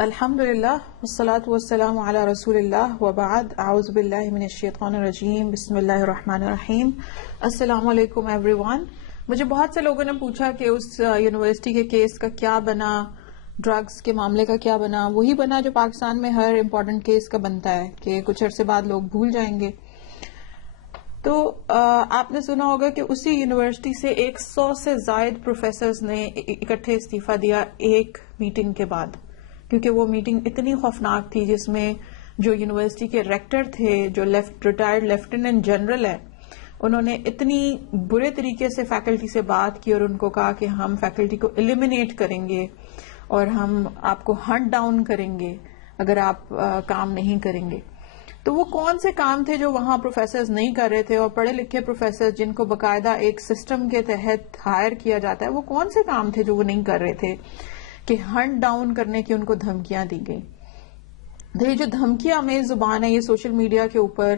الحمدللہ والصلاة والسلام علی رسول اللہ وبعد اعوذ باللہ من الشیطان الرجیم بسم اللہ الرحمن الرحیم. السلام علیکم ایوری ون. مجھے بہت سے لوگوں نے پوچھا کہ اس یونیورسٹی کے کیس کا کیا بنا، ڈرگز کے معاملے کا کیا بنا. وہی بنا جو پاکستان میں ہر امپورٹنٹ کیس کا بنتا ہے کہ کچھ عرصے بعد لوگ بھول جائیں گے. تو آپ نے سنا ہوگا کہ اسی یونیورسٹی سے 100 سے زائد پروفیسرز نے اکٹھے استعفیٰ دیا ایک میٹنگ کے بعد، کیونکہ وہ میٹنگ اتنی خوفناک تھی جس میں جو یونیورسٹی کے ریکٹر تھے، جو ریٹائرڈ لیفٹیننٹ جنرل ہے، انہوں نے اتنی برے طریقے سے فیکلٹی سے بات کی اور ان کو کہا کہ ہم فیکلٹی کو ایلیمینیٹ کریں گے اور ہم آپ کو ہنٹ ڈاؤن کریں گے اگر آپ کام نہیں کریں گے. تو وہ کون سے کام تھے جو وہاں پروفیسرز نہیں کر رہے تھے، اور پڑھے لکھے پروفیسر جن کو باقاعدہ ایک سسٹم کے تحت ہائر کیا جاتا ہے، وہ کون سے کام تھے جو وہ نہیں کر رہے تھے کہ ہنٹ ڈاؤن کرنے کی ان کو دھمکیاں دی گئی. تو یہ جو دھمکیاں آمیز زبان ہے، یہ سوشل میڈیا کے اوپر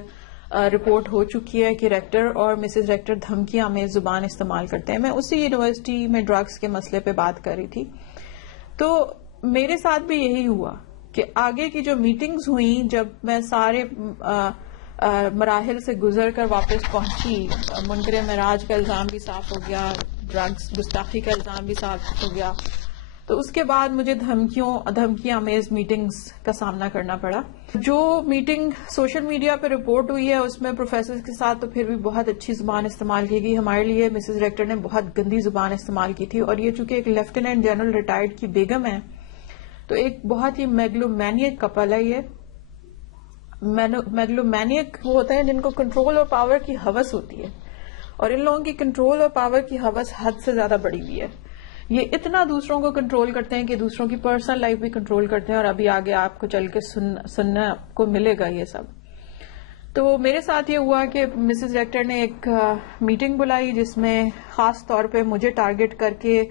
رپورٹ ہو چکی ہے کہ ریکٹر اور مسز ریکٹر دھمکیاں آمیز زبان استعمال کرتے ہیں. میں اسی یونیورسٹی میں ڈرگس کے مسئلے پہ بات کر رہی تھی، تو میرے ساتھ بھی یہی ہوا کہ آگے کی جو میٹنگز ہوئیں، جب میں سارے مراحل سے گزر کر واپس پہنچی، منکر معراج کا الزام بھی صاف ہو گیا، ڈرگس گستاخی کا الزام بھی صاف ہو گیا، تو اس کے بعد مجھے دھمکیاں آمیز میٹنگز کا سامنا کرنا پڑا. جو میٹنگ سوشل میڈیا پہ رپورٹ ہوئی ہے اس میں پروفیسرز کے ساتھ تو پھر بھی بہت اچھی زبان استعمال کی گئی. ہمارے لیے مسز ریکٹر نے بہت گندی زبان استعمال کی تھی، اور یہ چونکہ ایک لیفٹیننٹ جنرل ریٹائرڈ کی بیگم ہے، تو ایک بہت ہی میگلومینیک کپل ہے. یہ میگلومینیک وہ ہوتے ہیں جن کو کنٹرول اور پاور کی ہوس ہوتی ہے، اور ان لوگوں کی کنٹرول اور پاور کی ہوس حد سے زیادہ بڑی ہوئی ہے. یہ اتنا دوسروں کو کنٹرول کرتے ہیں کہ دوسروں کی پرسنل لائف بھی کنٹرول کرتے ہیں، اور ابھی آگے آپ کو چل کے سننا کو ملے گا یہ سب. تو میرے ساتھ یہ ہوا کہ مسز ریکٹر نے ایک میٹنگ بلائی جس میں خاص طور پہ مجھے ٹارگٹ کر کے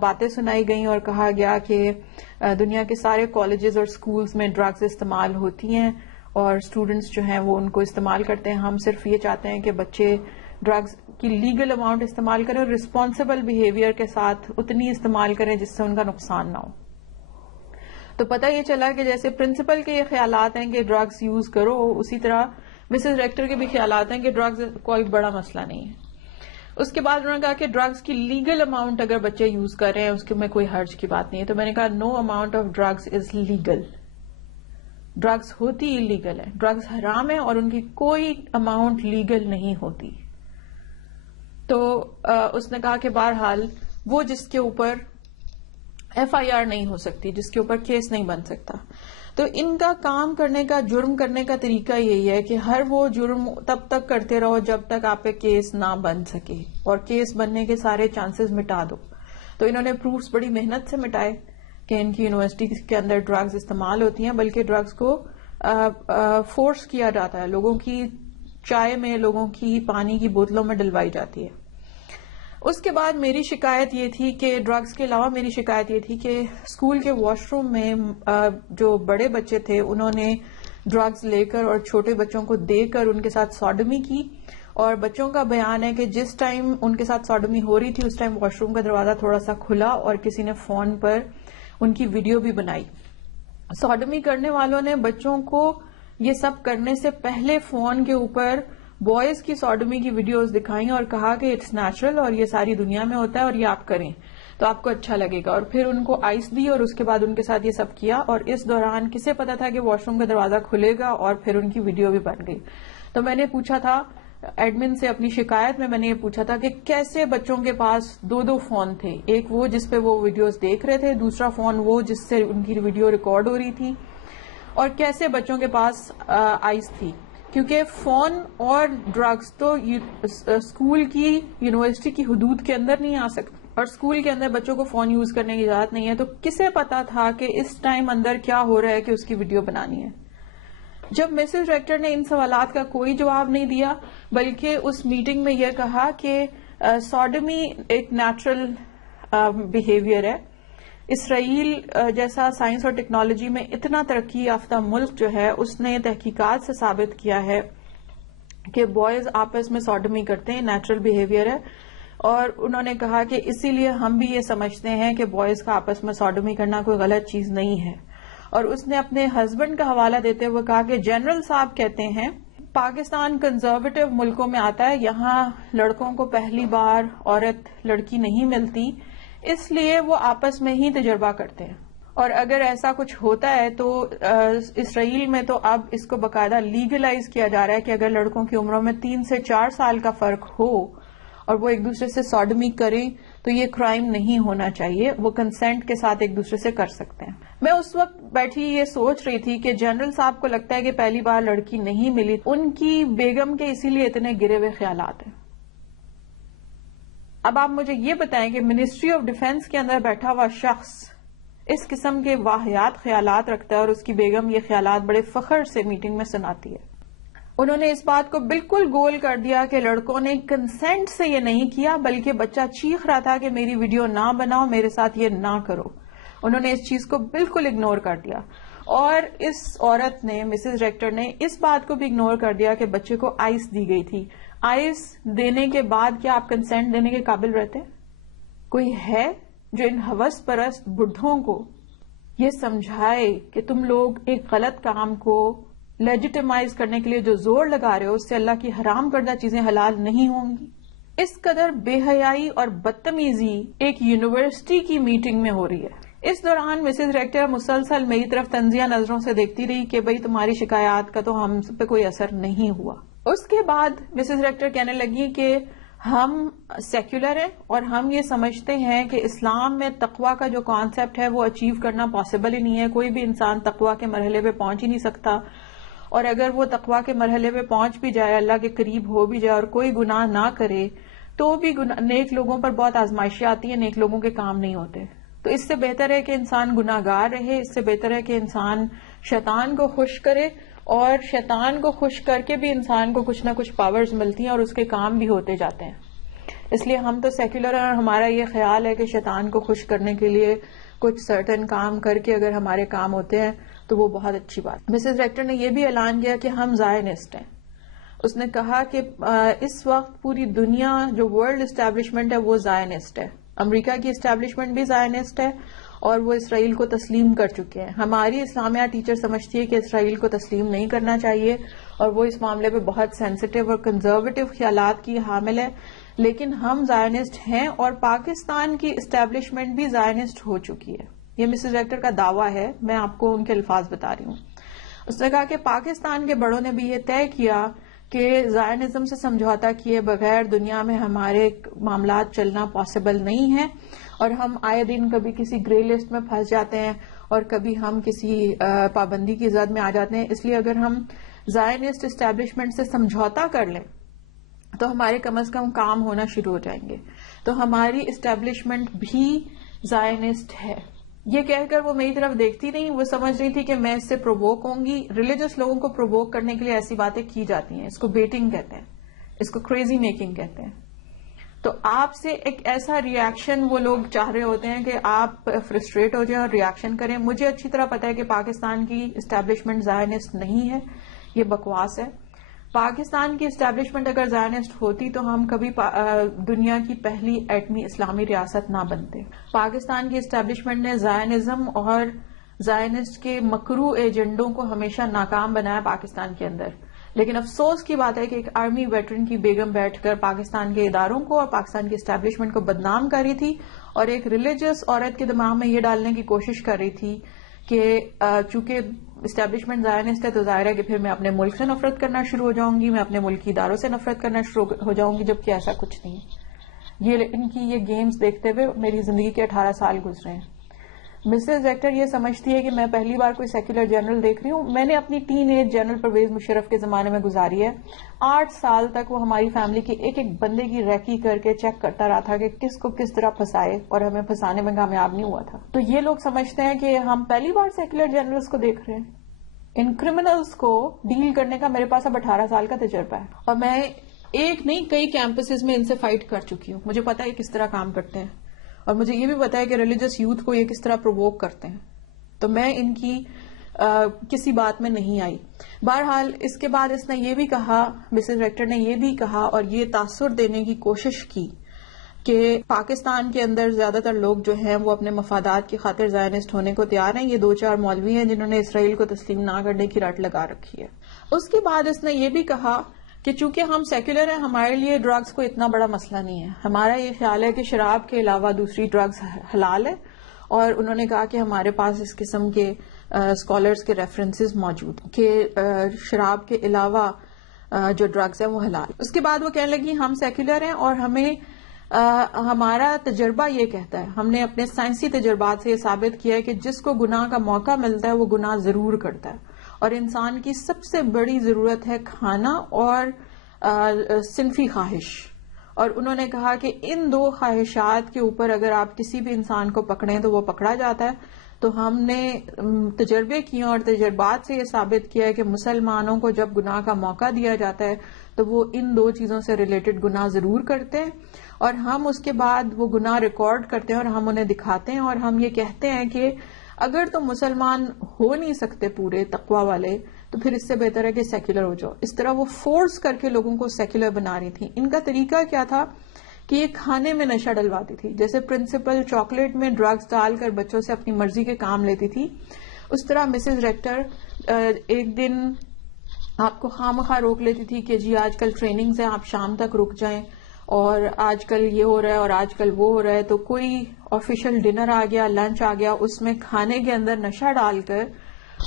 باتیں سنائی گئیں اور کہا گیا کہ دنیا کے سارے کالجز اور سکولز میں ڈرگز استعمال ہوتی ہیں اور اسٹوڈنٹس جو ہیں وہ ان کو استعمال کرتے ہیں. ہم صرف یہ چاہتے ہیں کہ بچے ڈرگز کی لیگل اماؤنٹ استعمال کریں اور رسپانسبل بیہیویئر کے ساتھ اتنی استعمال کریں جس سے ان کا نقصان نہ ہو. تو پتہ یہ چلا کہ جیسے پرنسپل کے یہ خیالات ہیں کہ ڈرگز یوز کرو، اسی طرح مسز ریکٹر کے بھی خیالات ہیں کہ ڈرگز کوئی بڑا مسئلہ نہیں ہے. اس کے بعد انہوں نے کہا کہ ڈرگز کی لیگل اماؤنٹ اگر بچے یوز کر رہے ہیں اس میں کوئی حرج کی بات نہیں ہے. تو میں نے کہا no amount of drugs is legal. Drugs ہوتی لیگل ہے، ڈرگز حرام ہے اور ان کی کوئی اماؤنٹ لیگل نہیں ہوتی. تو اس نے کہا کہ بہرحال وہ جس کے اوپر ایف آئی آر نہیں ہو سکتی، جس کے اوپر کیس نہیں بن سکتا، تو ان کا کام کرنے کا، جرم کرنے کا طریقہ یہی ہے کہ ہر وہ جرم تب تک کرتے رہو جب تک آپ پہ کیس نہ بن سکے، اور کیس بننے کے سارے چانسز مٹا دو. تو انہوں نے پروفز بڑی محنت سے مٹائے کہ ان کی یونیورسٹی کے اندر ڈرگز استعمال ہوتی ہیں، بلکہ ڈرگز کو فورس کیا جاتا ہے، لوگوں کی چائے میں، لوگوں کی پانی کی بوتلوں میں ڈلوائی جاتی ہے. اس کے بعد میری شکایت یہ تھی کہ ڈرگز کے علاوہ میری شکایت یہ تھی کہ اسکول کے واش روم میں جو بڑے بچے تھے انہوں نے ڈرگز لے کر اور چھوٹے بچوں کو دے کر ان کے ساتھ سوڈمی کی. اور بچوں کا بیان ہے کہ جس ٹائم ان کے ساتھ سوڈمی ہو رہی تھی اس ٹائم واش روم کا دروازہ تھوڑا سا کھلا اور کسی نے فون پر ان کی ویڈیو بھی بنائی. سوڈمی کرنے والوں نے بچوں کو یہ سب کرنے سے پہلے فون کے اوپر بوائز کی سوڈمی کی ویڈیوز دکھائیں اور کہا کہ اٹس نیچرل اور یہ ساری دنیا میں ہوتا ہے اور یہ آپ کریں تو آپ کو اچھا لگے گا. اور پھر ان کو آئس دی اور اس کے بعد ان کے ساتھ یہ سب کیا، اور اس دوران کسے پتا تھا کہ واش روم کا دروازہ کھلے گا اور پھر ان کی ویڈیو بھی بن گئی. تو میں نے پوچھا تھا ایڈمن سے، اپنی شکایت میں نے یہ پوچھا تھا کہ کیسے بچوں کے پاس دو فون تھے، ایک وہ جس پہ وہ ویڈیوز دیکھ رہے تھے، دوسرا فون وہ جس سے ان کی ویڈیو ریکارڈ ہو رہی تھی، اور کیسے بچوں کے پاس آئس تھی. کیونکہ فون اور ڈرگز تو اسکول کی، یونیورسٹی کی حدود کے اندر نہیں آ سکتے، اور اسکول کے اندر بچوں کو فون یوز کرنے کی اجازت نہیں ہے. تو کسے پتا تھا کہ اس ٹائم اندر کیا ہو رہا ہے کہ اس کی ویڈیو بنانی ہے. جب مسز ریکٹر نے ان سوالات کا کوئی جواب نہیں دیا، بلکہ اس میٹنگ میں یہ کہا کہ سوڈمی ایک نیچرل بیہیویئر ہے. اسرائیل جیسا سائنس اور ٹیکنالوجی میں اتنا ترقی یافتہ ملک جو ہے، اس نے تحقیقات سے ثابت کیا ہے کہ بوائز آپس میں سوڈمی کرتے ہیں، نیچرل بیہیویئر ہے. اور انہوں نے کہا کہ اسی لیے ہم بھی یہ سمجھتے ہیں کہ بوائز کا آپس میں سوڈومی کرنا کوئی غلط چیز نہیں ہے. اور اس نے اپنے ہسبینڈ کا حوالہ دیتے ہوئے کہا کہ جنرل صاحب کہتے ہیں پاکستان کنزرویٹو ملکوں میں آتا ہے, یہاں لڑکوں کو پہلی بار عورت لڑکی نہیں ملتی, اس لیے وہ آپس میں ہی تجربہ کرتے ہیں. اور اگر ایسا کچھ ہوتا ہے تو اسرائیل میں تو اب اس کو باقاعدہ لیگلائز کیا جا رہا ہے کہ اگر لڑکوں کی عمروں میں 3 سے 4 سال کا فرق ہو اور وہ ایک دوسرے سے سوڈومی کریں تو یہ کرائم نہیں ہونا چاہیے, وہ کنسینٹ کے ساتھ ایک دوسرے سے کر سکتے ہیں. میں اس وقت بیٹھی یہ سوچ رہی تھی کہ جنرل صاحب کو لگتا ہے کہ پہلی بار لڑکی نہیں ملی, ان کی بیگم کے اسی لیے اتنے گرے ہوئے خیالات ہیں. اب آپ مجھے یہ بتائیں کہ منسٹری آف ڈیفنس کے اندر بیٹھا ہوا شخص اس قسم کے واہیات خیالات رکھتا ہے اور اس کی بیگم یہ خیالات بڑے فخر سے میٹنگ میں سناتی ہے. انہوں نے اس بات کو بالکل گول کر دیا کہ لڑکوں نے کنسینٹ سے یہ نہیں کیا, بلکہ بچہ چیخ رہا تھا کہ میری ویڈیو نہ بناؤ, میرے ساتھ یہ نہ کرو. انہوں نے اس چیز کو بالکل اگنور کر دیا. اور اس عورت نے, مسز ریکٹر نے, اس بات کو بھی اگنور کر دیا کہ بچے کو آئس دی گئی تھی. آئس دینے کے بعد کیا آپ کنسینٹ دینے کے قابل رہتے ہیں؟ کوئی ہے جو ان ہوس پرست بڈھوں کو یہ سمجھائے کہ تم لوگ ایک غلط کام کو لیجیٹیمائز کرنے کے لیے جو زور لگا رہے ہو اس سے اللہ کی حرام کردہ چیزیں حلال نہیں ہوں گی؟ اس قدر بے حیائی اور بدتمیزی ایک یونیورسٹی کی میٹنگ میں ہو رہی ہے. اس دوران مسز ریکٹر مسلسل میری طرف تنزیہ نظروں سے دیکھتی رہی کہ بھئی تمہاری شکایات کا تو ہم پہ کوئی اثر نہیں ہوا. اس کے بعد مسز ریکٹر کہنے لگی کہ ہم سیکولر ہیں اور ہم یہ سمجھتے ہیں کہ اسلام میں تقوی کا جو کانسیپٹ ہے وہ اچیو کرنا پاسبل ہی نہیں ہے. کوئی بھی انسان تقوی کے مرحلے پہ پہنچ ہی نہیں سکتا, اور اگر وہ تقوی کے مرحلے پہ پہنچ بھی جائے, اللہ کے قریب ہو بھی جائے اور کوئی گناہ نہ کرے تو بھی نیک لوگوں پر بہت آزمائشیں آتی ہیں, نیک لوگوں کے کام نہیں ہوتے. تو اس سے بہتر ہے کہ انسان گناہ گار رہے, اس سے بہتر ہے کہ انسان شیطان کو خوش کرے, اور شیطان کو خوش کر کے بھی انسان کو کچھ نہ کچھ پاورز ملتی ہیں اور اس کے کام بھی ہوتے جاتے ہیں. اس لیے ہم تو سیکولر ہیں اور ہمارا یہ خیال ہے کہ شیطان کو خوش کرنے کے لیے کچھ سرٹن کام کر کے اگر ہمارے کام ہوتے ہیں تو وہ بہت اچھی بات. مسز ریکٹر نے یہ بھی اعلان کیا کہ ہم زائنسٹ ہیں. اس نے کہا کہ اس وقت پوری دنیا جو ورلڈ اسٹیبلشمنٹ ہے وہ زائنسٹ ہے. امریکہ کی اسٹیبلشمنٹ بھی زائنسٹ ہے اور وہ اسرائیل کو تسلیم کر چکے ہیں. ہماری اسلامیہ ٹیچر سمجھتی ہے کہ اسرائیل کو تسلیم نہیں کرنا چاہیے اور وہ اس معاملے پہ بہت سینسٹیو اور کنزرویٹو خیالات کی حامل ہے, لیکن ہم زائنسٹ ہیں اور پاکستان کی اسٹیبلشمنٹ بھی زائنسٹ ہو چکی ہے. یہ مسز ریکٹر کا دعویٰ ہے, میں آپ کو ان کے الفاظ بتا رہی ہوں. اس نے کہا کہ پاکستان کے بڑوں نے بھی یہ طے کیا کہ زائنزم سے سمجھوتا کیے بغیر دنیا میں ہمارے معاملات چلنا پاسبل نہیں ہے, اور ہم آئے دن کبھی کسی گرے لسٹ میں پھنس جاتے ہیں اور کبھی ہم کسی پابندی کی زد میں آ جاتے ہیں. اس لیے اگر ہم زائنسٹ اسٹیبلشمنٹ سے سمجھوتا کر لیں تو ہمارے کم از کم کام ہونا شروع ہو جائیں گے. تو ہماری اسٹیبلشمنٹ بھی زائنسٹ ہے. یہ کہہ کر وہ میری طرف دیکھتی نہیں, وہ سمجھ رہی تھی کہ میں اس سے پرووک ہوں گی. ریلیجس لوگوں کو پرووک کرنے کے لیے ایسی باتیں کی جاتی ہیں, اس کو بیٹنگ کہتے ہیں, اس کو کریزی میکنگ کہتے ہیں. تو آپ سے ایک ایسا ریاکشن وہ لوگ چاہ رہے ہوتے ہیں کہ آپ فرسٹریٹ ہو جائیں اور ریاکشن کریں. مجھے اچھی طرح پتا ہے کہ پاکستان کی اسٹیبلشمنٹ زائنسٹ نہیں ہے, یہ بکواس ہے. پاکستان کی اسٹیبلشمنٹ اگر زائنسٹ ہوتی تو ہم کبھی دنیا کی پہلی ایٹمی اسلامی ریاست نہ بنتے. پاکستان کی اسٹیبلشمنٹ نے زائنزم اور زائنسٹ کے مکروہ ایجنڈوں کو ہمیشہ ناکام بنایا پاکستان کے اندر. لیکن افسوس کی بات ہے کہ ایک آرمی ویٹرن کی بیگم بیٹھ کر پاکستان کے اداروں کو اور پاکستان کی اسٹیبلشمنٹ کو بدنام کر رہی تھی, اور ایک ریلیجس عورت کے دماغ میں یہ ڈالنے کی کوشش کر رہی تھی کہ چونکہ اسٹیبلشمنٹ زائنسٹ ہے تو ظاہر ہے کہ پھر میں اپنے ملک سے نفرت کرنا شروع ہو جاؤں گی, میں اپنے ملک کی اداروں سے نفرت کرنا شروع ہو جاؤں گی, جبکہ ایسا کچھ نہیں. ان کی یہ گیمز دیکھتے ہوئے میری زندگی کے 18 سال گزرے ہیں. مسز ریکٹر یہ سمجھتی ہے کہ میں پہلی بار کوئی سیکولر جنرل دیکھ رہی ہوں. میں نے اپنی teenage general Pervez Musharraf کے زمانے میں گزاری ہے. 8 سال تک وہ ہماری فیملی کے ایک ایک بندے کی ریکی کر کے چیک کرتا رہا تھا کہ کس کو کس طرح پھنسائے, اور ہمیں پھنسانے میں کامیاب نہیں ہوا تھا. تو یہ لوگ سمجھتے ہیں کہ ہم پہلی بار سیکولر جنرلز کو دیکھ رہے ہیں. ان کرمنلز کو ڈیل کرنے کا میرے پاس اب 18 سال کا تجربہ ہے, اور میں ایک نہیں کئی کیمپسز میں ان سے فائٹ کر چکی ہوں. مجھے پتا ہے کس طرح کام کرتے ہیں, اور مجھے یہ بھی پتا ہے کہ ریلیجس یوتھ کو یہ کس طرح پرووک کرتے ہیں. تو میں ان کی کسی بات میں نہیں آئی. بہرحال اس کے بعد اس نے یہ بھی کہا, مسز ریکٹر نے یہ بھی کہا اور یہ تاثر دینے کی کوشش کی کہ پاکستان کے اندر زیادہ تر لوگ جو ہیں وہ اپنے مفادات کی خاطر زائنسٹ ہونے کو تیار ہیں. یہ 2-4 مولوی ہیں جنہوں نے اسرائیل کو تسلیم نہ کرنے کی رٹ لگا رکھی ہے. اس کے بعد اس نے یہ بھی کہا کہ چونکہ ہم سیکولر ہیں ہمارے لیے ڈرگز کو اتنا بڑا مسئلہ نہیں ہے. ہمارا یہ خیال ہے کہ شراب کے علاوہ دوسری ڈرگز حلال ہے، اور انہوں نے کہا کہ ہمارے پاس اس قسم کے اسکالرز کے ریفرنسز موجود ہیں کہ شراب کے علاوہ جو ڈرگز ہیں وہ حلال. اس کے بعد وہ کہنے لگی ہم سیکولر ہیں اور ہمیں ہمارا تجربہ یہ کہتا ہے، ہم نے اپنے سائنسی تجربات سے یہ ثابت کیا ہے کہ جس کو گناہ کا موقع ملتا ہے وہ گناہ ضرور کرتا ہے، اور انسان کی سب سے بڑی ضرورت ہے کھانا اور صنفی خواہش. اور انہوں نے کہا کہ ان 2 خواہشات کے اوپر اگر آپ کسی بھی انسان کو پکڑیں تو وہ پکڑا جاتا ہے. تو ہم نے تجربے کیے اور تجربات سے یہ ثابت کیا ہے کہ مسلمانوں کو جب گناہ کا موقع دیا جاتا ہے تو وہ ان 2 چیزوں سے ریلیٹڈ گناہ ضرور کرتے ہیں، اور ہم اس کے بعد وہ گناہ ریکارڈ کرتے ہیں اور ہم انہیں دکھاتے ہیں، اور ہم یہ کہتے ہیں کہ اگر تم مسلمان ہو نہیں سکتے پورے تقوی والے تو پھر اس سے بہتر ہے کہ سیکولر ہو جاؤ. اس طرح وہ فورس کر کے لوگوں کو سیکولر بنا رہی تھی. ان کا طریقہ کیا تھا کہ یہ کھانے میں نشہ ڈلواتی تھی. جیسے پرنسپل چاکلیٹ میں ڈرگز ڈال کر بچوں سے اپنی مرضی کے کام لیتی تھی، اس طرح مسز ریکٹر ایک دن آپ کو خواہ روک لیتی تھی کہ جی آج کل ٹریننگز ہیں، آپ شام تک رک جائیں، اور آج کل یہ ہو رہا ہے اور آج کل وہ ہو رہا ہے. تو کوئی آفیشیل ڈنر آ گیا، لنچ آ گیا، اس میں کھانے کے اندر نشہ ڈال کر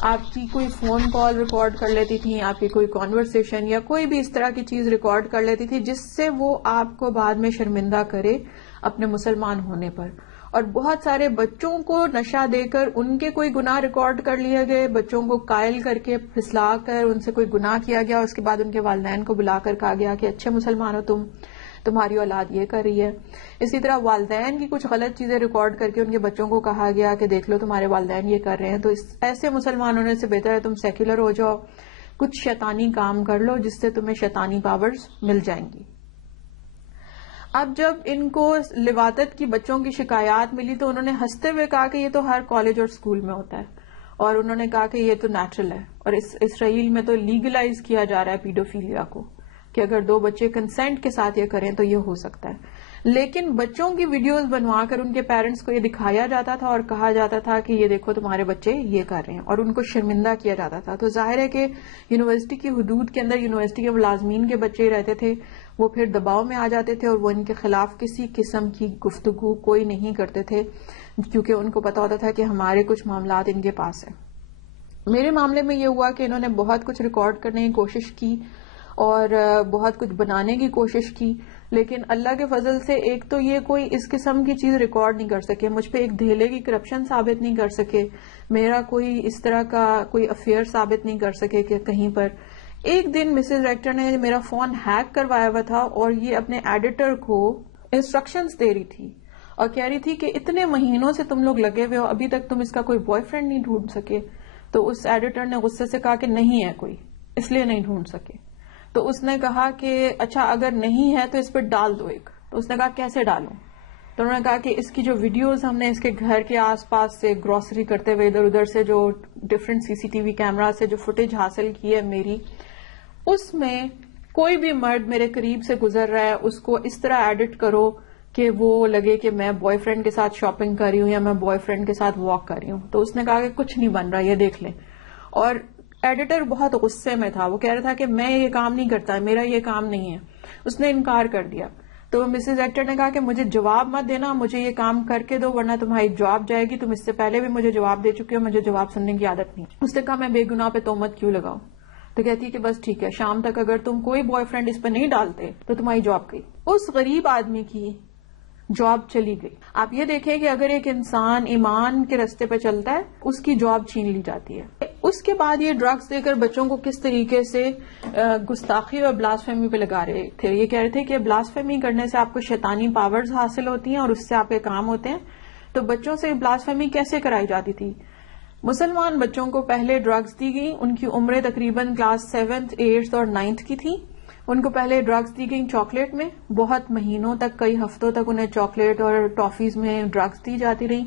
آپ کی کوئی فون کال ریکارڈ کر لیتی تھی، آپ کی کوئی کانورسیشن یا کوئی بھی اس طرح کی چیز ریکارڈ کر لیتی تھی جس سے وہ آپ کو بعد میں شرمندہ کرے اپنے مسلمان ہونے پر. اور بہت سارے بچوں کو نشہ دے کر ان کے کوئی گناہ ریکارڈ کر لیے گئے، بچوں کو قائل کر کے پھسلا کر ان سے کوئی گناہ کیا گیا، اس کے بعد ان کے والدین کو بلا کر کہا گیا کہ اچھے مسلمان ہو تمہاری اولاد یہ کر رہی ہے. اسی طرح والدین کی کچھ غلط چیزیں ریکارڈ کر کے ان کے بچوں کو کہا گیا کہ دیکھ لو تمہارے والدین یہ کر رہے ہیں. تو ایسے مسلمان ہونے سے بہتر ہے تم سیکولر ہو جاؤ، کچھ شیطانی کام کر لو جس سے تمہیں شیطانی پاورز مل جائیں گی. اب جب ان کو لواطت کی بچوں کی شکایات ملی تو انہوں نے ہنستے ہوئے کہا کہ یہ تو ہر کالج اور اسکول میں ہوتا ہے، اور انہوں نے کہا کہ یہ تو نیچرل ہے، اور اسرائیل میں تو لیگلائز کیا جا رہا ہے پیڈوفیلیا کو، کہ اگر 2 بچے کنسینٹ کے ساتھ یہ کریں تو یہ ہو سکتا ہے. لیکن بچوں کی ویڈیوز بنوا کر ان کے پیرنٹس کو یہ دکھایا جاتا تھا اور کہا جاتا تھا کہ یہ دیکھو تمہارے بچے یہ کر رہے ہیں، اور ان کو شرمندہ کیا جاتا تھا. تو ظاہر ہے کہ یونیورسٹی کی حدود کے اندر یونیورسٹی کے ملازمین کے بچے رہتے تھے، وہ پھر دباؤ میں آ جاتے تھے اور وہ ان کے خلاف کسی قسم کی گفتگو کوئی نہیں کرتے تھے، کیونکہ ان کو پتا ہوتا تھا کہ ہمارے کچھ معاملات ان کے پاس ہیں. میرے معاملے میں یہ ہوا کہ انہوں نے بہت کچھ ریکارڈ کرنے کی کوشش کی اور بہت کچھ بنانے کی کوشش کی، لیکن اللہ کے فضل سے ایک تو یہ کوئی اس قسم کی چیز ریکارڈ نہیں کر سکے، مجھ پہ ایک دھیلے کی کرپشن ثابت نہیں کر سکے، میرا کوئی اس طرح کا کوئی افیئر ثابت نہیں کر سکے کہ کہیں پر. ایک دن مسز ریکٹر نے میرا فون ہیک کروایا ہوا تھا اور یہ اپنے ایڈیٹر کو انسٹرکشنز دے رہی تھی اور کہہ رہی تھی کہ اتنے مہینوں سے تم لوگ لگے ہوئے ہو، ابھی تک تم اس کا کوئی بوائے فرینڈ نہیں ڈھونڈ سکے. تو اس ایڈیٹر نے غصے سے کہا کہ نہیں ہے کوئی، اس لیے نہیں ڈھونڈ سکے. تو اس نے کہا کہ اچھا اگر نہیں ہے تو اس پہ ڈال دو ایک. تو اس نے کہا کیسے ڈالوں؟ تو انہوں نے کہا کہ اس کی جو ویڈیوز ہم نے اس کے گھر کے آس پاس سے گروسری کرتے ہوئے ادھر ادھر سے جو ڈفرینٹ CCTV کیمرا سے جو فوٹیج حاصل کی ہے میری، اس میں کوئی بھی مرد میرے قریب سے گزر رہا ہے اس کو اس طرح ایڈٹ کرو کہ وہ لگے کہ میں بوائے فرینڈ کے ساتھ شاپنگ کر رہی ہوں یا میں بوائے فرینڈ کے ساتھ واک کر رہی ہوں. تو اس نے کہا کہ کچھ نہیں بن رہا، یہ دیکھ لیں. اور ایڈیٹر بہت غصے میں تھا، وہ کہہ رہا تھا کہ میں یہ کام نہیں کرتا، میرا یہ کام نہیں ہے. اس نے انکار کر دیا. تو مسز ایکٹر نے کہا کہ مجھے جواب مت دینا، مجھے یہ کام کر کے دو ورنہ تمہاری جاب جائے گی، تم اس سے پہلے بھی مجھے جواب دے چکی ہو، مجھے جواب سننے کی عادت نہیں. اس نے کہا میں بے گناہ پہ تہمت کیوں لگاؤں؟ تو کہتی کہ بس ٹھیک ہے، شام تک اگر تم کوئی بوائے فرینڈ اس پہ نہیں ڈالتے تو تمہاری جاب گئی. اس غریب آدمی کی جاب چلی گئی. آپ یہ دیکھیں کہ اگر ایک انسان ایمان کے رستے پہ چلتا ہے اس کی جاب چھین لی جاتی ہے. اس کے بعد یہ ڈرگز دے کر بچوں کو کس طریقے سے گستاخی اور بلاسفیمی پہ لگا رہے تھے. یہ کہہ رہے تھے کہ بلاسفیمی کرنے سے آپ کو شیطانی پاورز حاصل ہوتی ہیں اور اس سے آپ کے کام ہوتے ہیں. تو بچوں سے بلاسفیمی کیسے کرائی جاتی تھی؟ مسلمان بچوں کو پہلے ڈرگز دی گئی، ان کی عمریں تقریباً کلاس 7th 8th اور 9th کی تھی. ان کو پہلے ڈرگز دی گئی چاکلیٹ میں، بہت مہینوں تک، کئی ہفتوں تک انہیں چاکلیٹ اور ٹافیز میں ڈرگز دی جاتی رہی.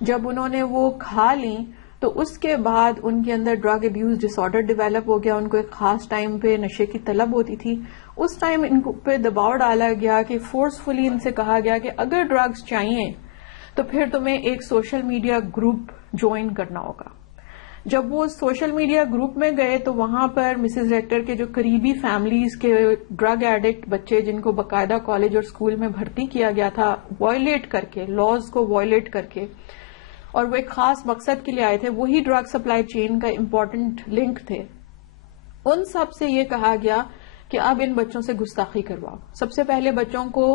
جب انہوں نے وہ کھا لیں تو اس کے بعد ان کے اندر ڈرگ ابیوز ڈس آرڈر ڈیولپ ہو گیا. ان کو ایک خاص ٹائم پہ نشے کی طلب ہوتی تھی. اس ٹائم ان پہ دباؤ ڈالا گیا کہ فورسفلی ان سے کہا گیا کہ اگر ڈرگز چاہیے تو پھر تمہیں ایک سوشل میڈیا گروپ جوائن کرنا ہوگا. جب وہ سوشل میڈیا گروپ میں گئے تو وہاں پر مسز ریکٹر کے جو قریبی فیملیز کے ڈرگ ایڈکٹ بچے جن کو باقاعدہ کالج اور اسکول میں بھرتی کیا گیا تھا وائلیٹ کر کے, لاز کو وائلیٹ کر کے, اور وہ ایک خاص مقصد کے لیے آئے تھے, وہی ڈرگ سپلائی چین کا امپورٹنٹ لنک تھے, ان سب سے یہ کہا گیا کہ اب ان بچوں سے گستاخی کرواؤ. سب سے پہلے بچوں کو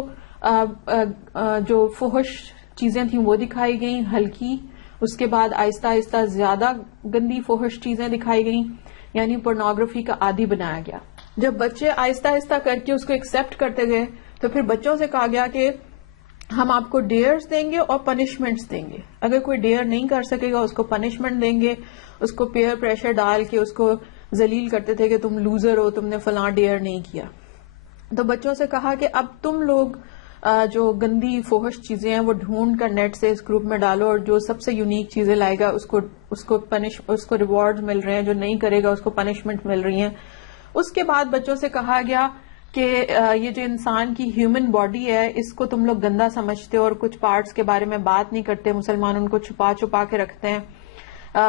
جو فحش چیزیں تھیں وہ دکھائی گئیں ہلکی, اس کے بعد آہستہ آہستہ زیادہ گندی فحش چیزیں دکھائی گئیں, یعنی پورنوگرافی کا عادی بنایا گیا. جب بچے آہستہ آہستہ کر کے اس کو ایکسپٹ کرتے گئے تو پھر بچوں سے کہا گیا کہ ہم آپ کو ڈیئرز دیں گے اور پنشمنٹس دیں گے. اگر کوئی ڈیئر نہیں کر سکے گا اس کو پنشمنٹ دیں گے. اس کو پیئر پریشر ڈال کے اس کو ذلیل کرتے تھے کہ تم لوزر ہو, تم نے فلاں ڈیئر نہیں کیا. تو بچوں سے کہا کہ اب تم لوگ جو گندی فحش چیزیں ہیں وہ ڈھونڈ کر نیٹ سے اس گروپ میں ڈالو, اور جو سب سے یونیک چیزیں لائے گا اس کو ریوارڈ مل رہے ہیں, جو نہیں کرے گا اس کو پنشمنٹ مل رہی ہیں. اس کے بعد بچوں سے کہا گیا کہ یہ جو انسان کی ہیومن باڈی ہے اس کو تم لوگ گندا سمجھتے ہو اور کچھ پارٹس کے بارے میں بات نہیں کرتے, مسلمان ان کو چھپا چھپا کے رکھتے ہیں.